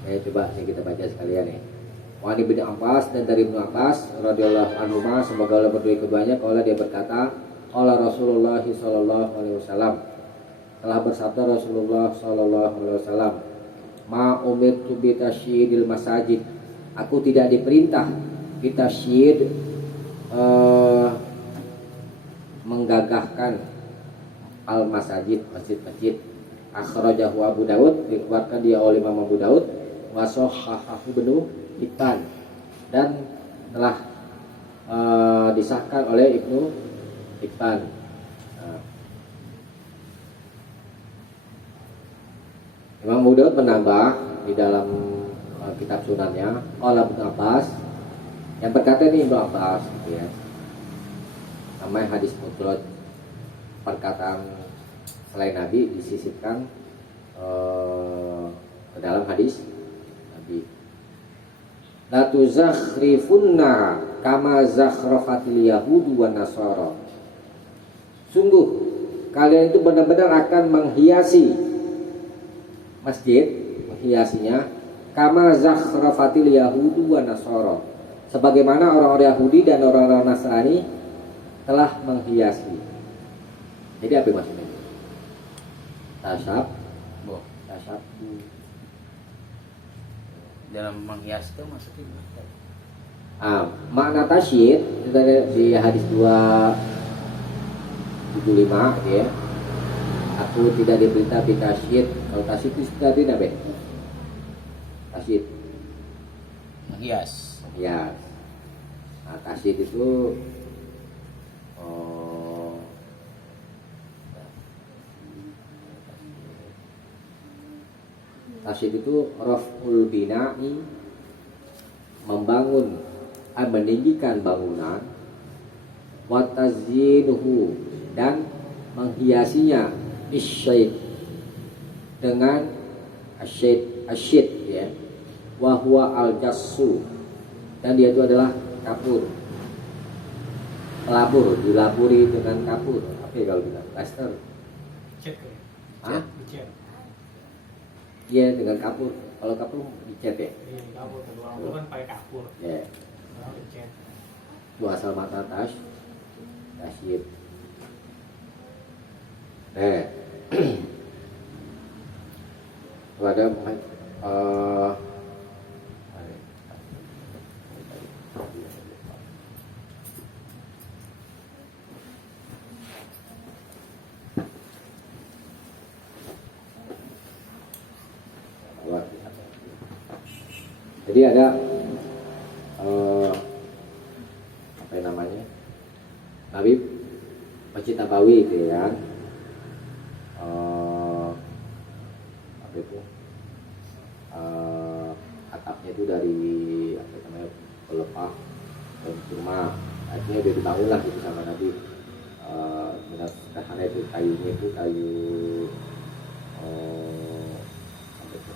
Ya, coba ini kita baca sekalian ya. Wa Ibnu Abbas, dan dari Ibnu Abbas radhiyallahu anhu, semoga Allah berdua keduanya, kalau dia berkata, qala Rasulullah sallallahu alaihi wasallam, telah bersabda Rasulullah sallallahu alaihi wasallam, ma umirtu bi tasyyidil masajid, aku tidak diperintah bitasyid, menggagahkan al masajid, masjid-masjid. Akhrajahu Abu Daud, dikeluarkan dia oleh Imam Abu Daud, wa sahhahahu Ibnu Hibban, dan telah disahkan oleh Ibnu Hibban. Imam Abu Daud menambah di dalam kitab sunannya, qala Ibnu Abbas, yang berkata ini Ibnu Abbas, gitu ya. Namanya hadis mutlak, perkataan selain Nabi disisipkan ke dalam hadis Nabi. La tuzakhrifunna kama zakhrafatil yahudu wan nasara. Sungguh kalian itu benar-benar akan menghiasi masjid, menghiasinya kama zakhrafatil yahudu wan nasara, sebagaimana orang-orang Yahudi dan orang-orang Nasrani telah menghiasi. Jadi apa maksudnya? Boh, Tasabbu. dalam menghias itu maksudnya gimana? Makna tasyid itu di hadis 275 ya. Aku tidak diperintah bitasyid. Kalau tasyid itu tadi apa? Tasyid Menghias. ya. Nah, tasyid itu tasyid itu raf'ul bina'i, membangun, meninggikan bangunan, wa tazyinuhu, dan menghiasinya, bisyid, dengan asyid ya, wa huwa al-jassu, dan dia itu adalah kapur, pelabur, dilaburi dengan kapur. Apa ya kalau kita plaster? Cek Hah? Cek. Iya, dengan kapur. Kalau kapur dicat ya. Iya, kapur kedua orang kan pakai kapur. Ya. Orang dicet. Itu asal mata tasyid. Itu ada jadi ada apa namanya, Nabi Masjid Nabawi itu ya, apa itu, atap yaitu dari apa namanya pelepah dan kurma. Akhirnya dia dibangun lah gitu sama Nabi. Karena itu kayunya itu kayu apa itu?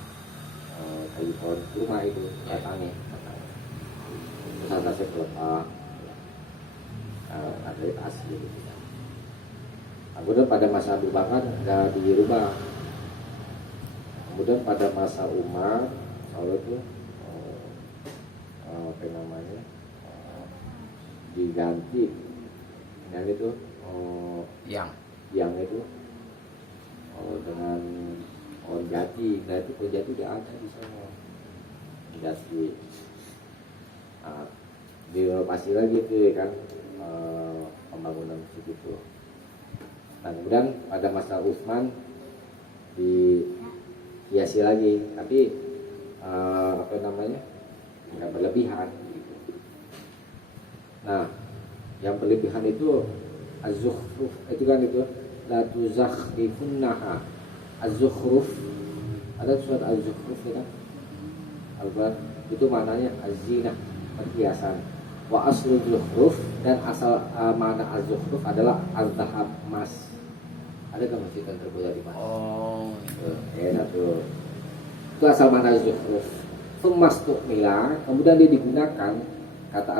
Kayu pohon kurma itu batangnya. Terus atasnya pelepah. Ada itu asli gitu. Kemudian pada masa Abu Bakar ada dirubah. Kemudian pada masa Umar, kalau itu apa namanya diganti, dan itu yang itu dengan pohon jati. Nah itu pohon jati tidak ada di sana. Jati. Nah, direnovasi lagi itu kan pembangunan masjid itu. Nah kemudian pada masa Utsman dihiasi lagi, tapi apa namanya nggak berlebihan. Gitu. Nah yang berlebihan itu az-zukhruf itu kan itu la tuzakhrifunnaha az-zukhruf, ada surat az-zukhruf ya kan? Al-Quran itu maknanya az-zinah, perhiasan. Wa aslu zukhruf, dan asal makna az-zukhruf adalah az-zahab, emas. Ada kan masjid yang terbuat dari emas? Oh, Satu. Itu asal makna az-zukhruf. Emas tukmila, kemudian dia digunakan, kata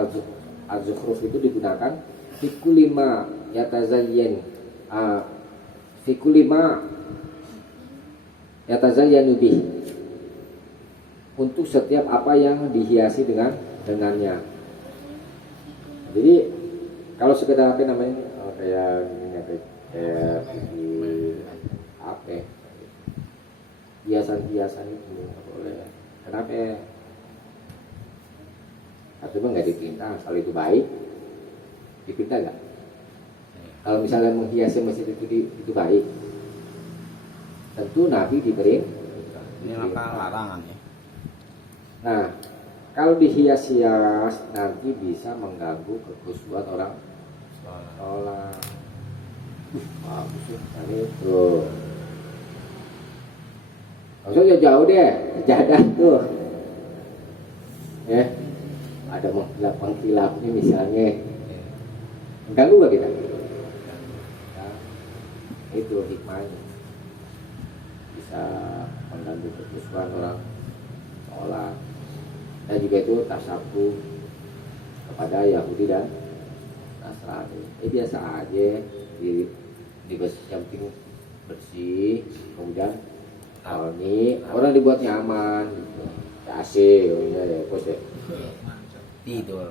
az-zukhruf itu digunakan fikulima yatazayyan, fikulima yatazayyanu bih, untuk setiap apa yang dihiasi dengannya. Jadi kalau sekedar apa namanya kayak apa hiasan-hiasan itu nggak boleh. Kenapa? Artinya nggak dipinta. Kalau itu baik, dipinta nggak? Kalau misalnya menghiasi masjid itu baik, tentu Nabi diberi. ini maka larangan ya. Nah, kalau dihias-hias nanti bisa mengganggu kekhusyuan orang sholat. Bagus ya, itu. Maksudnya jauh deh, jadah tuh. Ya, ada mengkhilaf-mengkhilafnya misalnya. Mengganggu gak kita? Nah, itu hikmahnya. Bisa mengganggu kekhusyuan orang sholat. Dan juga itu tasabuh kepada Yahudi dan Nasrani. Biasa aja di samping bersih, kemudian ini orang dibuat nyaman, gitu. AC, ya, pos ya. Tidur.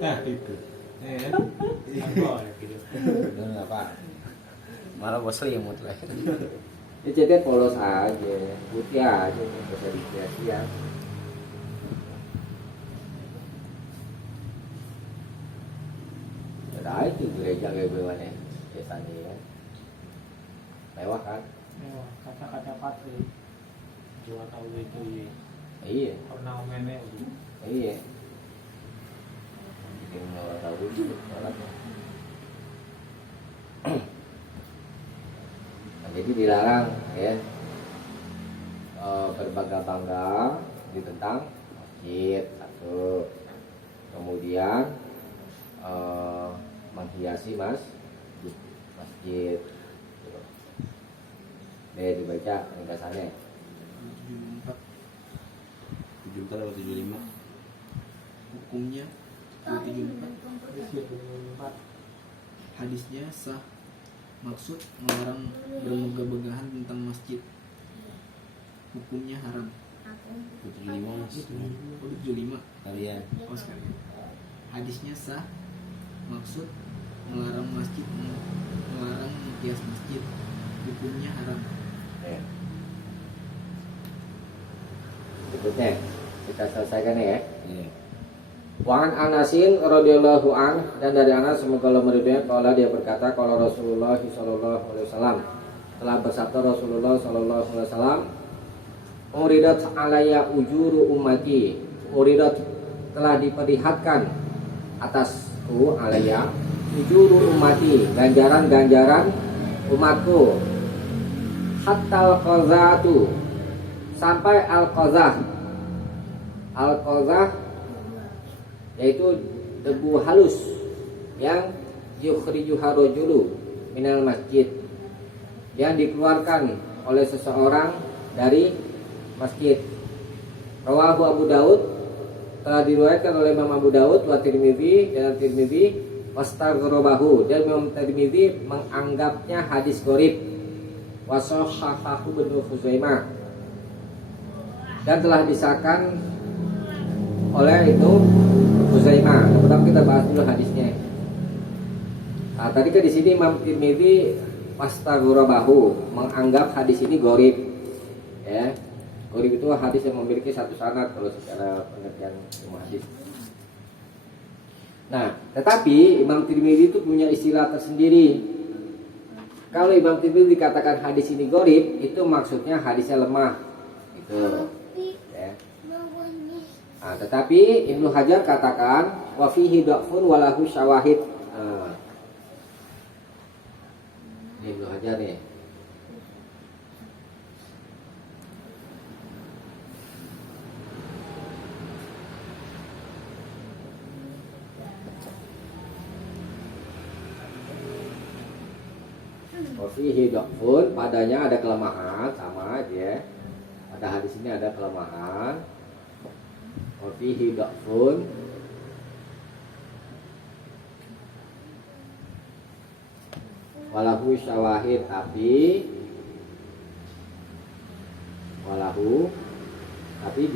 Nah itu. Tidur nggak apa? Malah bos selimut lah. Ya jadi polos aja, putih aja, bisa dihias-hias. Ada itu gereja mana biasanya ya, mewah kan? Mewah, kata-kata patri. Jual tahu itu ya. Iya, Pernah meme itu. iya. Bikin orang tahu juga sholatnya. Nah, jadi dilarang ya berbangga-bangga ditentang masjid satu, kemudian menghiasi masjid. Nih dibaca ringkasannya. 74 atau 75 hukumnya 74 hadisnya sah, maksud melarang bermegah-megahan tentang masjid, hukumnya haram. 75 75 kalian. oh sekalian. Hadisnya sah, maksud melarang menghias masjid, hukumnya haram. Ya. Berikutnya kita selesaikan ya. Iya. Wa an Anasin radhiyallahu an, dan dari Anas semoga Allah meridhoinya, qala dia berkata, qala Rasulullah sallallahu alaihi wasallam, telah bersabda Rasulullah sallallahu alaihi wasallam, uridat alayya ujuru ummati, uridat telah diperlihatkan atasku alayya ujuru ummati, ganjaran-ganjaran umatku, hatta al-qazatu, sampai al-qazah. Al-qazah yaitu debu halus yang yukhrijuha rajulu minal masjid, yang dikeluarkan oleh seseorang dari masjid. Rawahu Abu Daud, telah diriwayatkan oleh Imam Abu Daud wa Tirmidzi dan Tirmidzi wastaghrabahu, dan Imam Tirmidzi menganggapnya hadis gharib. Wa sahahahu Ibnu Khuzaimah, dan telah disahkan oleh Ibnu Khuzaimah. Pertama kita bahas dulu hadisnya. Nah, tadi kan di sini Imam Tirmidzi wastaghrabahu menganggap hadis ini gharib. Ya. Gharib itu hadis yang memiliki satu sanad kalau secara pengertian ilmu hadis. Nah, tetapi Imam Tirmidzi itu punya istilah tersendiri. Kalau Imam Tirmidzi dikatakan hadis ini gharib, itu maksudnya hadisnya lemah. Itu. Ya. Nah, tetapi Ibnu Hajar katakan wa fihi dha'fun wa lahu syawahid. Nah. Ini Ibnu Hajar nih. Fihi dha'fun, padanya ada kelemahan, sama aja ya. Pada hadis ini ada kelemahan. Fihi dha'fun, walahu syawahid, tapi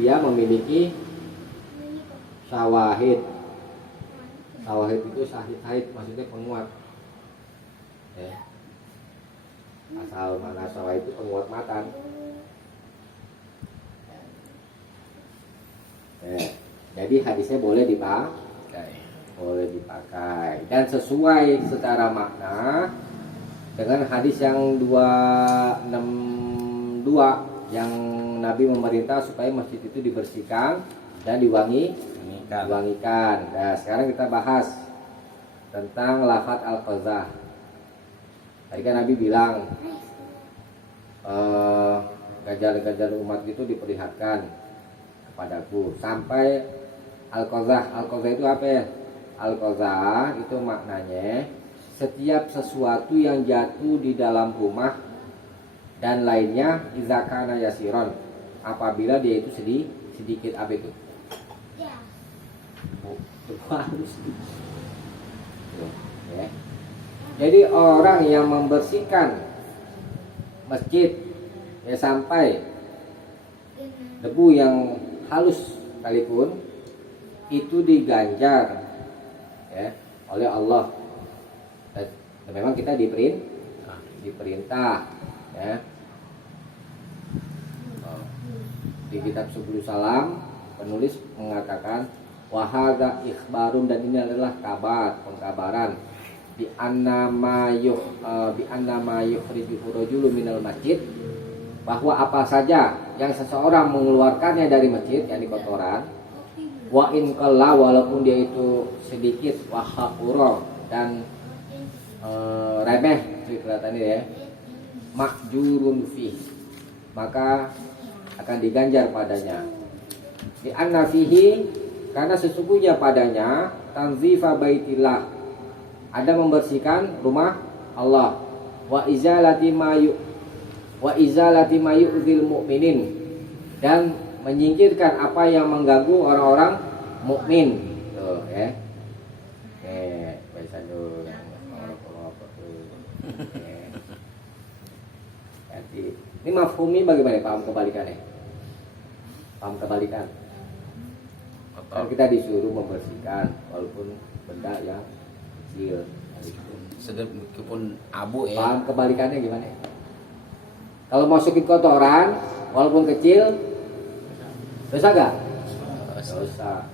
dia memiliki syawahid. Syawahid itu syahid, maksudnya penguat. Ya. Asal mana syawahid itu penguat matan. Ya. Jadi hadisnya boleh dipakai dan sesuai secara makna dengan hadis yang 262 yang Nabi memerintah supaya masjid itu dibersihkan dan diwangikan. Nah, sekarang kita bahas tentang lafaz al-qazah. Tadi kan Nabi bilang ganjaran umat itu diperlihatkan kepadaku sampai al-qazah. Al-qazah itu apa ya? Al-qazah itu maknanya setiap sesuatu yang jatuh di dalam rumah dan lainnya izakana yasiron, apabila dia itu sedikit apa itu? Harus. Ya. Jadi orang yang membersihkan masjid ya sampai debu yang halus sekalipun itu diganjar ya oleh Allah. Dan memang kita diperintah ya. Di kitab Subul Salam penulis mengatakan wahada ikhbarun, dan ini adalah pengkabaran bi anna ma yukhrijuhu rajulu minal masjid, bahwa apa saja yang seseorang mengeluarkannya dari masjid, yakni kotoran, wa in qalla, walaupun dia itu sedikit, wa haqura, dan remeh itu kelihatannya ya, makjurun fi, maka akan diganjar padanya. Di anna fihi, karena sesungguhnya padanya tanzifa baitillah, ada membersihkan rumah Allah, wa izalati ma yu'dzil mu'minin, dan menyingkirkan apa yang mengganggu orang-orang mukmin. Tuh ya. Oke, baca dulu yang Jadi, ini mafhumi bagaimana? Paham kebalikannya? Paham kebalikan? Kan kita disuruh membersihkan walaupun benda yang kecil. Sedap meskipun abu ya. Paham kebalikannya gimana? Kalau masukin kotoran walaupun kecil, dosa gak? Dosa.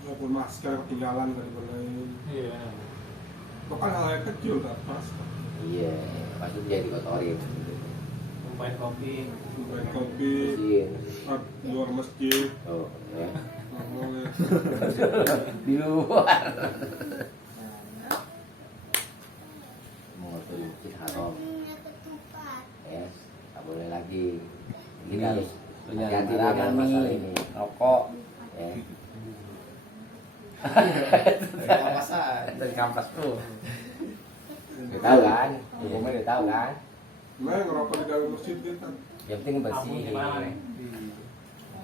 Walaupun masker ketinggalan dari benerin. Iya. Itu kan hal yang kecil tak pas. Iya, pasti jadi kotorin. Tumpahin kopi. Tumpahin kopi, Bersihin. luar masjid. Oh, ya. Nggak boleh. Di luar. Mengotori masjid haram. Ya, tak boleh lagi. Jadi Ini harus Lu jangan Hati-hati marah dengan Mami. masalah ini. Rokok. Ya. Kawasan. Dari kampas tuh. Udah tahu kan? Hukumnya udah tahu kan? Gimana ngerokok di dalam masjid gitu? Yang penting bersih. Ampun, gimana nih?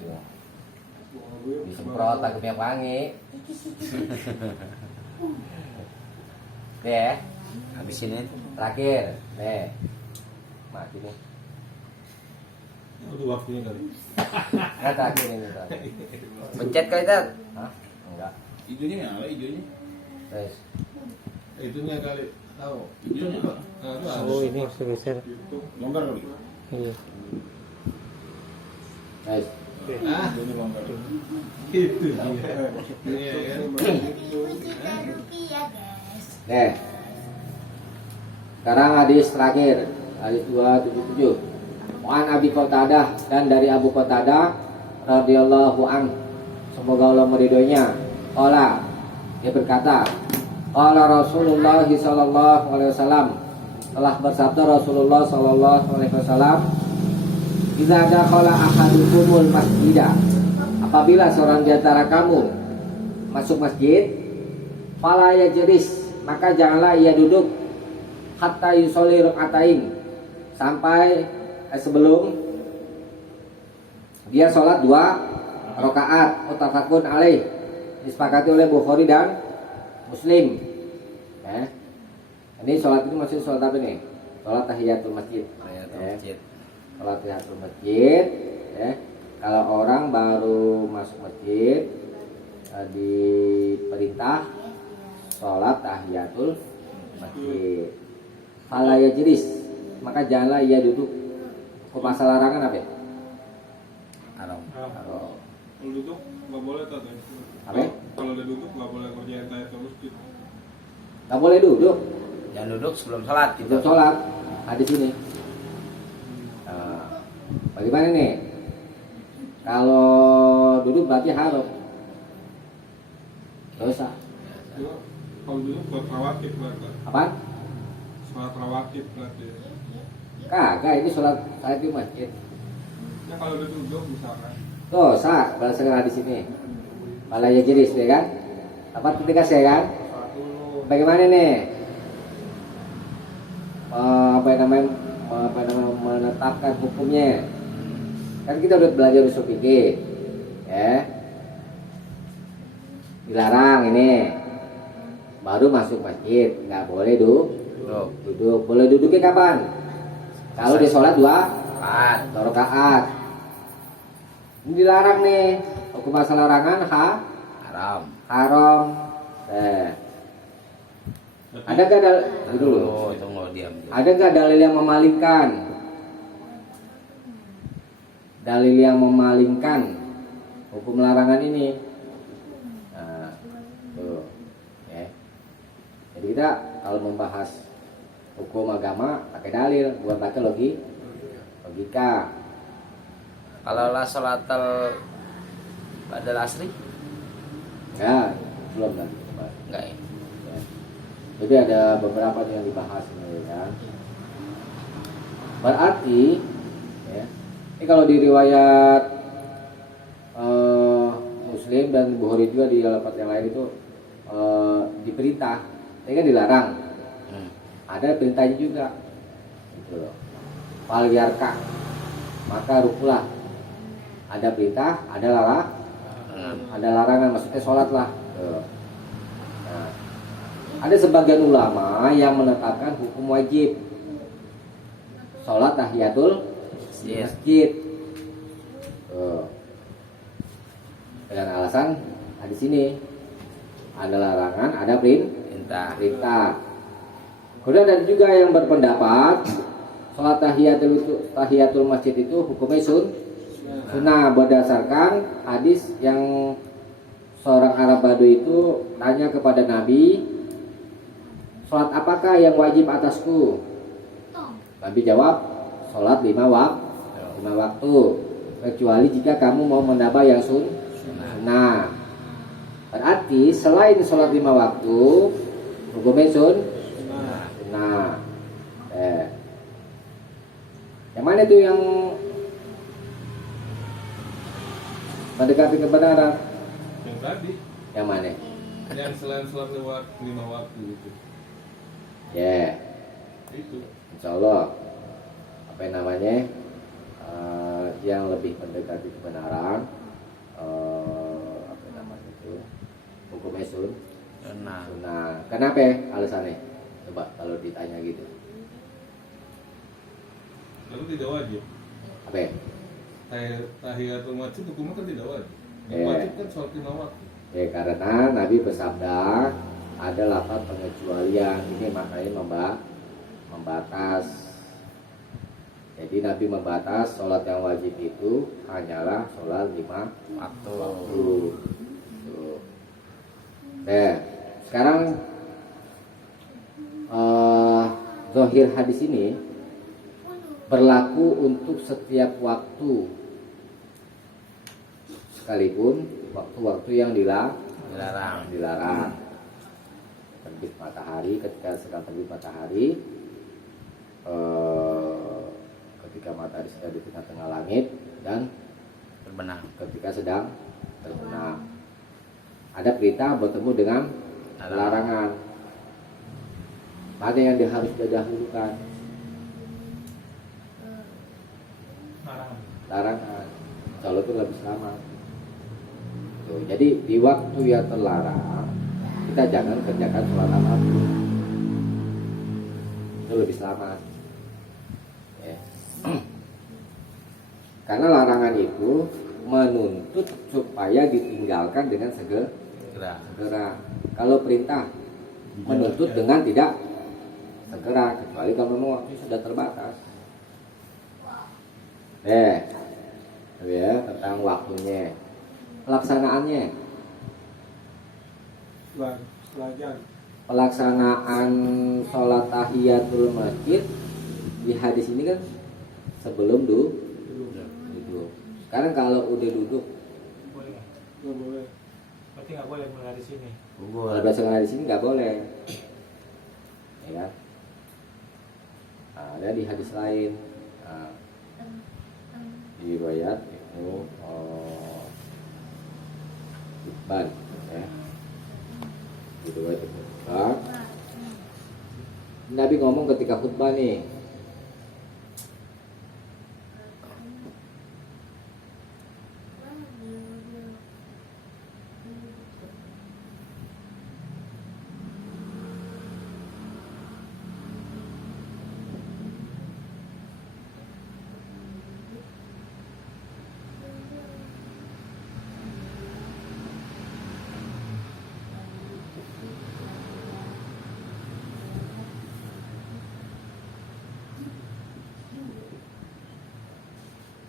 Tuh. Disemprot pakai minyak wangi. Deh, ya. Habisin aja. Terakhir. Deh. Mati nih. Itu waktunya kali. Nggak terakhir ini. Terakhir. Pencet kali Tat. Hah? Enggak. Hijaunya nyala, hijaunya. Guys. Itunya kali. Tahu. Hijaunya. Nah, itu ada. Oh ini geser. Longgar kali. Iya. Guys. Hijaunya longgar. Itu dia. Iya kan. Deh. Sekarang hadis terakhir. Hadis 277. Wan Abi Qatadah, dan dari Abu Qatadah radhiyallahu an, semoga Allah meridhoinya. Qala, dia berkata, qala Rasulullah sallallahu alaihi wasallam, telah bersabda Rasulullah sallallahu alaihi wasallam, "Idza dakhala ahadukumul masjidah," apabila seorang di antara kamu masuk masjid, fala yajlis, maka janganlah ia duduk hatta yusolli rakaatain, sampai sebelum dia sholat 2 rakaat. Muttafaqun alaih, disepakati oleh Bukhari dan Muslim. Ini sholat itu maksudnya sholat apa nih? Sholat tahiyatul masjid. Masjid. Sholat tahiyatul masjid. Kalau orang baru masuk masjid, diperintah sholat tahiyatul masjid. Fala yajlis, maka janganlah ia duduk. Kok masalah larangan apa ya? Haram. Kalau Kalau duduk nggak boleh tadi. apa? Kalau udah duduk nggak boleh ngerjain tahiyatul masjid. Nggak boleh duduk Jangan duduk sebelum sholat gitu. sebelum sholat. Hadis ini. Bagaimana nih? Kalau duduk berarti haram. Dosa. Cuma kalau duduk buat rawatib berarti. Apaan? Sholat rawatib berarti. Kagak, ini sholat saya di masjid. Ya kalau udah duduk misalkan. Dosa, berdasarkan hadis ini. Malah ya jeris, ya kan? Apa ketika saya kan? Sholat dulu. Bagaimana nih? Apa namanya menetapkan hukumnya? Kan kita udah belajar usul fikih, ya. Dilarang ini. Baru masuk masjid, nggak boleh duduk. Boleh duduknya kapan? Kalau dia sholat 2 rakaat. Ini dilarang nih. Hukum masalah larangan Haram. haram. Ada nggak dulu? Oh, tunggu diam. Ada nggak dalil yang memalingkan? Dalil yang memalingkan hukum larangan ini. Nah, tuh, ya. Jadi kita kalau membahas hukum agama pakai dalil, bukan pakai logika. Kalau lah sholatal badal asri Ya, belum kan? enggak ya? Ya. Jadi ada beberapa yang dibahas ini kan. Berarti, ya, ini kalau di riwayat Muslim dan Bukhari juga di lafaz yang lain itu diperintah, ini kan dilarang. Ada perintahnya juga, gitu loh. Fal yarka, maka rukulah. Ada perintah, ada larangan, maksudnya sholat lah. Nah, ada sebagian ulama yang menetapkan hukum wajib sholat tahiyatul masjid. Dengan alasan di sini ada larangan, ada perintah. Kemudian ada juga yang berpendapat sholat tahiyatul masjid itu hukumnya sunnah berdasarkan hadis yang seorang Arab Badui itu tanya kepada Nabi, sholat apakah yang wajib atasku? Nabi jawab, sholat 5 waktu, kecuali jika kamu mau menambah yang sunnah. Berarti selain sholat 5 waktu hukumnya sunnah. Yang mana itu yang Mendekati kebenaran. Yang tadi, Yang mana? yang selain sholat lewat 5 waktu itu. Ya, Itu. insya Allah apa yang namanya yang lebih mendekati kebenaran apa namanya itu hukumnya sunnah. Kenapa? Alasannya? Coba kalau ditanya gitu. Lalu tidak wajib. Apa? Ya? Tahiyatul masjid hukumnya kan tidak wajib. Yang Iya. wajib kan sholat 5 waktu. Ya karena Nabi bersabda ada 8 pengecualian, ini makanya membatas. Jadi Nabi membatas sholat yang wajib itu hanyalah sholat 5 waktu. Tuh. Nah, sekarang zahir hadis ini berlaku untuk setiap waktu, sekalipun waktu-waktu yang dilarang. Terbit matahari, ketika sedang terbit matahari, ketika matahari sedang di tengah-tengah langit, dan Terbenam. ketika sedang terbenam. Ada perintah bertemu dengan larangan. Mana yang harus didahulukan? Larangan. Kalau itu lebih selamat. Tuh, jadi di waktu yang terlarang kita jangan kerjakan sholat apapun. Itu lebih selamat. Ya. Karena larangan itu menuntut supaya ditinggalkan dengan segera. Kalau perintah menuntut dengan tidak segera, kecuali kalau memang waktu sudah terbatas. Ya, tentang waktunya, pelaksanaannya. Pelaksanaan sholat tahiyatul masjid di hadis ini kan sebelum duduk. Sekarang kalau udah duduk, Boleh nggak? Berarti nggak boleh mulai di sini. kalau pelaksanaan di sini nggak boleh, ya kan? Ada di hadis lain, di riwayat itu Ibn, ya. Di riwayat Ibn, Nabi ngomong ketika khutbah nih,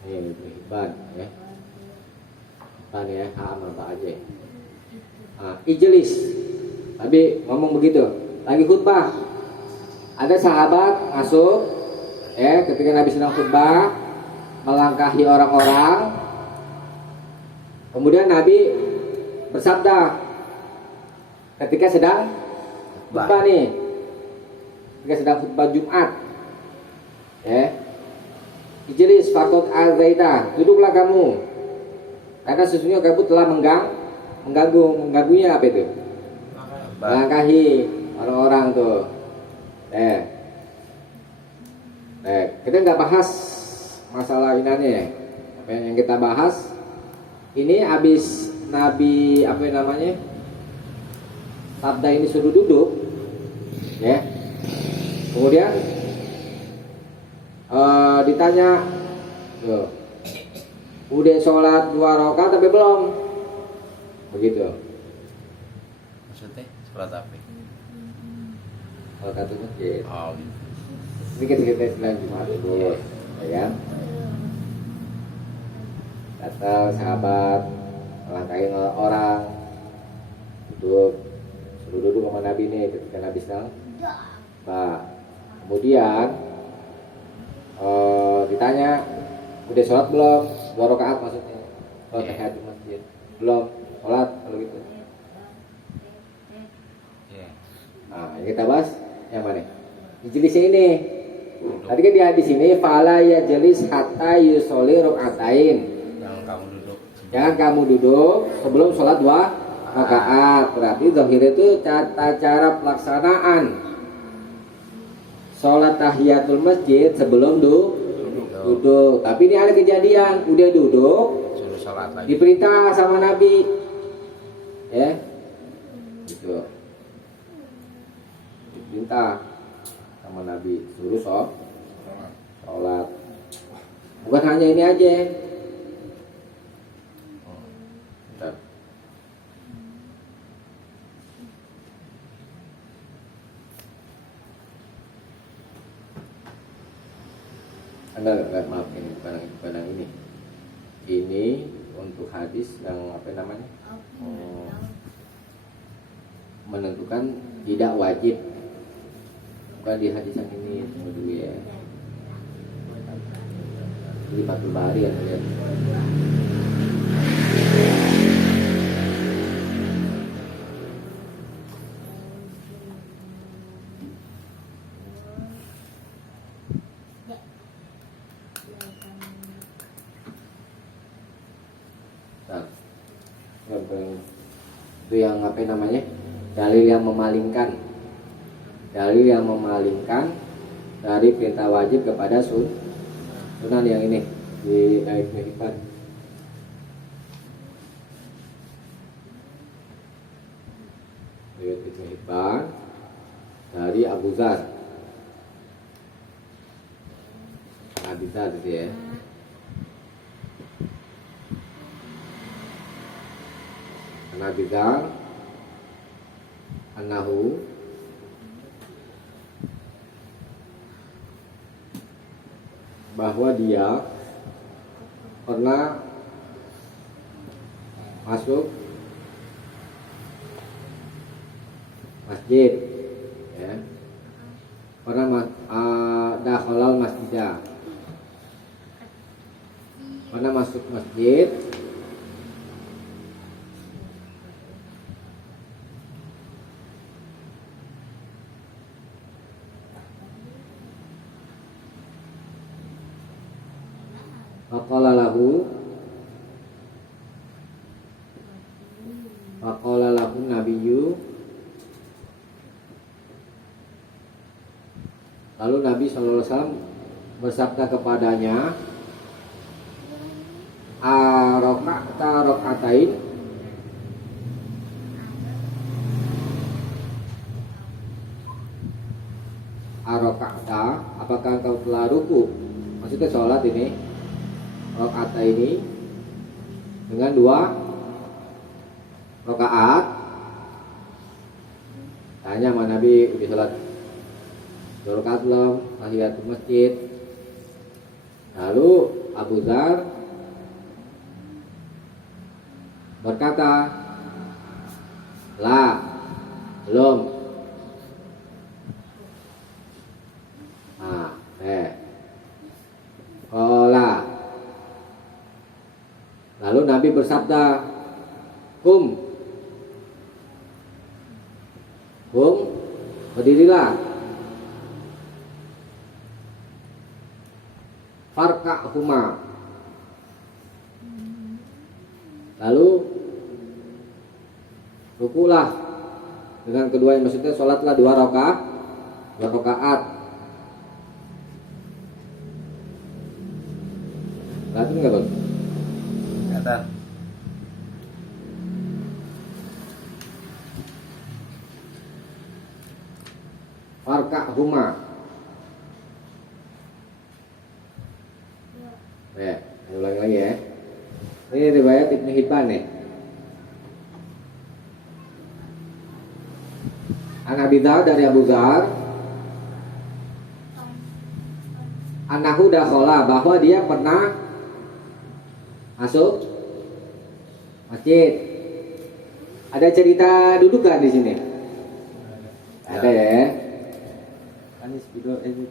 ini Ibn, ya. Ibn ya, apa aja. Ijlis. Nabi ngomong begitu. Lagi khutbah. Ada sahabat masuk, ya, ketika Nabi sedang khutbah, melangkahi orang-orang. Kemudian Nabi bersabda ketika sedang khutbah nih, ketika sedang khutbah Jumat, ya, ijlis fakot al-zaita, duduklah kamu, karena sesungguhnya kamu telah mengganggunya apa itu? Melangkahi orang-orang tuh. Kita nggak bahas masalah inannya. Apa yang kita bahas ini habis Nabi apa namanya? Sabda ini suruh duduk, ya. Kemudian ditanya, udah sholat 2 rakaat tapi belum? Begitu. Maksudnya sholat apa? Sholat satu masjid. Oh gitu. Ini kita selain Jumat dulu, ya kan? Datang sahabat melangkahi orang, duduk, suruh duduk sama Nabi nih ketika Nabi sedang. Kemudian ditanya, udah sholat belum? 2 rakaat maksudnya. Sholat tahiyatul masjid. Belum sholat kalau gitu. Yang kita bahas yang mana? Ijlisnya ini. Tadi kan di hadis ini fala ya jelis hatta yusolli rakaatain. Yang kamu duduk Jangan kamu duduk sebelum sholat 2 rakaat. Berarti zahir itu tata cara pelaksanaan sholat tahiyatul masjid sebelum duduk. Tapi ini ada kejadian, udah duduk, Suruh sholat lagi. diperintah sama Nabi, ya, gitu. Diperintah sama Nabi suruh sholat. Bukan hanya ini aja. Bentar. Enggak, maaf, ini bukan yang ini. Ini untuk hadis yang apa namanya? Menentukan tidak wajib. Bukan di hadis yang ini, tunggu dulu ya. Ini Fathul Bari ya, lihat. Itu yang apa namanya, dalil yang memalingkan dari perintah wajib kepada sunan yang ini di Ibnu Hibban. Riwayat Ibnu Hibban dari Abu Dzar, Abi Dzar gitu ya. Nabi Dzar annahu bahwa dia pernah masuk masjid, ya, pernah dakhalal masjidah, pernah masuk masjid. Faqala lahu nabiyyu, lalu Nabi SAW bersabda kepadanya, aroka'ta roka'atain, aroka'ta, apakah engkau telah ruku? Maksudnya sholat ini rakaat ini dengan 2 rakaat. Tanya sama Nabi, udah sholat 2 rakaat belum? Tahiyatul masjid. Lalu Abu Dzar berkata, la, belum. Lalu Nabi bersabda, kum, berdirilah, farka huma, lalu rukulah dengan kedua, yang maksudnya sholatlah 2 rakaat. Lalu enggak bang? Kata farka huma. Ya, ulangi lagi ya. Ini riwayat Ibnu Hibban nih. An Abi Dzar dari Abu Dzar, annahu dakhala, bahwa dia pernah masuk masjid. Ada cerita duduk kan di sini? Ada ya. Anis video ini.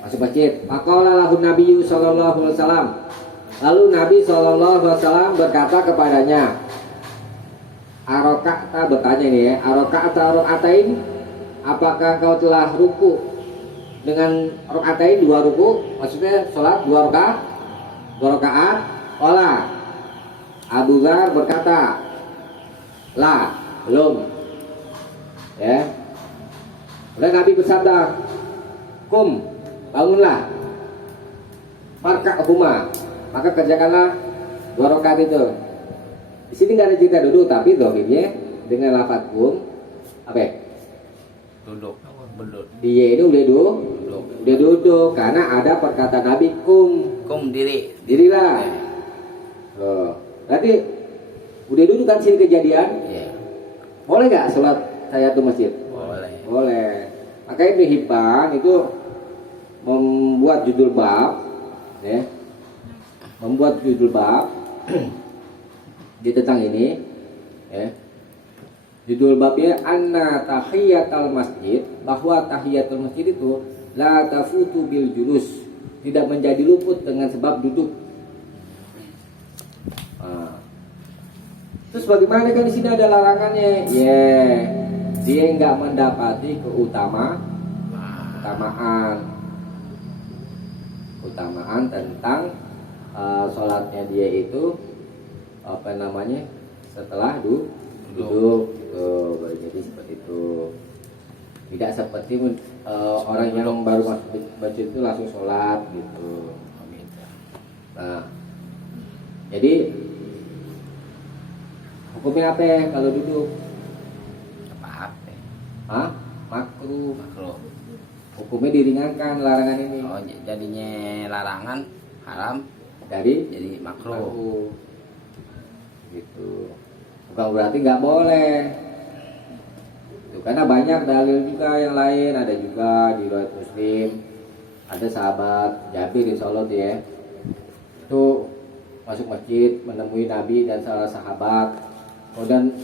Masuk masjid. Faqala lahu Nabi sallallahu alaihi wasallam. Lalu Nabi sallallahu alaihi wasallam berkata kepadanya, aroka'ta, bertanya ini ya, aroka'ta roka'atain, apakah kau telah ruku dengan roka'atain 2 ruku? Maksudnya sholat 2 rakaat. 2 rakaat. Qala Abu Dzar berkata, la, belum. Ya. Kemudian Nabi bersabda, kum, bangunlah. Marka huma, maka kerjakanlah 2 rakaat itu. Di sini nggak ada cerita duduk, tapi dohirnya dengan lafaz kum, apa? Duduk, berduduk. Dia itu udah duduk karena ada perkataan Nabi kum, Diri. dirilah. Berarti udah duduk kan sini kejadian. Iya. Boleh nggak sholat tahiyatul masjid? Boleh. Boleh. Makanya Ibnu Hibban itu membuat judul bab, ya, membuat judul bab di tentang ini, ya. Judul babnya anna tahiyatul masjid, bahwa tahiyatul masjid itu la tafutu bil julus, tidak menjadi luput dengan sebab duduk. Nah. Terus bagaimana kan di sini ada larangannya? Dia nggak mendapati keutamaan tentang sholatnya dia itu apa namanya setelah duduk gitu. Jadi seperti itu. Tidak seperti orang yang baru masuk masjid itu langsung sholat gitu. Nah, jadi hukumnya apa ya kalau duduk? Apa? Hah? Makruh. Makruh. Hukumnya diringankan larangan ini. Oh, jadinya larangan haram jadi makruh. Makruh. Gitu. Bukan berarti nggak boleh. Itu karena banyak dalil juga yang lain, ada juga di riwayat Muslim. Ada sahabat Jabir insyaallah ya. Itu masuk masjid menemui Nabi dan salah sahabat. Kemudian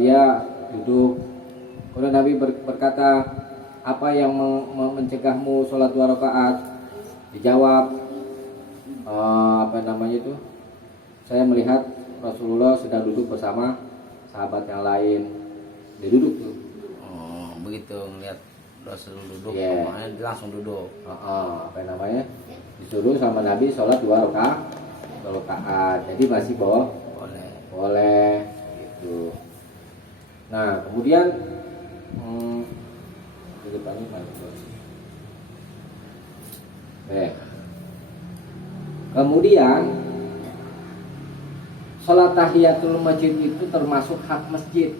dia duduk. Kemudian Nabi berkata, apa yang mencegahmu sholat 2 rakaat? Dijawab, apa namanya itu? Saya melihat Rasulullah sedang duduk bersama sahabat yang lain. Dia duduk tuh. Oh, begitu ngeliat Rasul duduk, Iya. makanya dia langsung duduk. Apa namanya? Disuruh sama Nabi sholat 2 rakaat. Jadi masih boleh gitu. Nah kemudian di depannya mana? Kemudian sholat tahiyatul masjid itu termasuk hak masjid.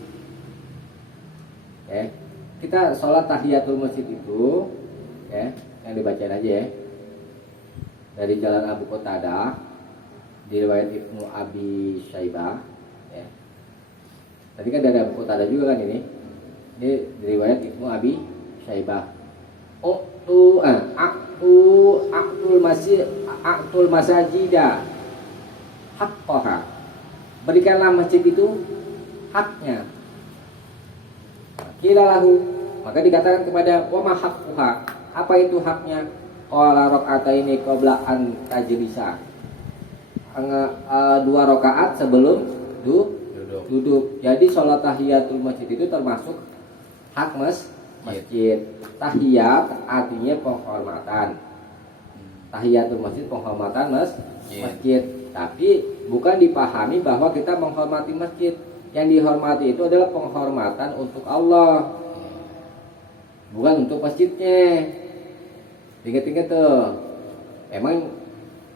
Kita sholat tahiyatul masjid itu, yang dibacain aja ya. Dari jalan Abu Qatadah, di riwayat Ibnu Abi Syaibah. Tadi kan dari Abu Qatadah juga kan ini. Ini di riwayat Ibnu Abi Syaibah. Aktul masajida haqqaha. Berikanlah masjid itu haknya. Qila lahu, maka dikatakan kepada wa ma haqquha, apa itu haknya? Qala raka'ataini qabla an tajlisa. 2 rakaat sebelum duduk. Jadi sholat tahiyatul masjid itu termasuk hak masjid. Tahiyat artinya penghormatan. Tahiyatul masjid penghormatan masjid. Tapi bukan dipahami bahwa kita menghormati masjid. Yang dihormati itu adalah penghormatan untuk Allah, bukan untuk masjidnya. Ingat-ingat tuh. Emang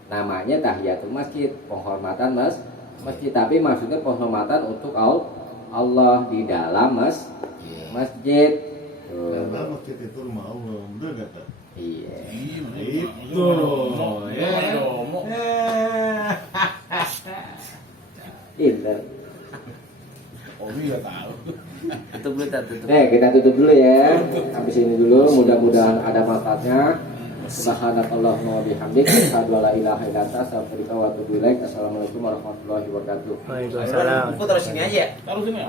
namanya tahiyatul masjid, penghormatan masjid, tapi maksudnya penghormatan untuk Allah di dalam masjid. Karena masjid itu rumah Allah, bener gak tak? Iya. Itu, ya. Pinter. Omi nggak tahu. Tutup dulu, tutup. Kita tutup dulu ya. Sampai sini dulu. Mudah-mudahan ada manfaatnya. Subhanakallahumma wa bihamdik, asyhadu an la ilaha illa anta, astaghfiruka wa atubu ilaik. Assalamualaikum warahmatullahi wabarakatuh. Waalaikumsalam. Terus ini aja. Taruh sini ya.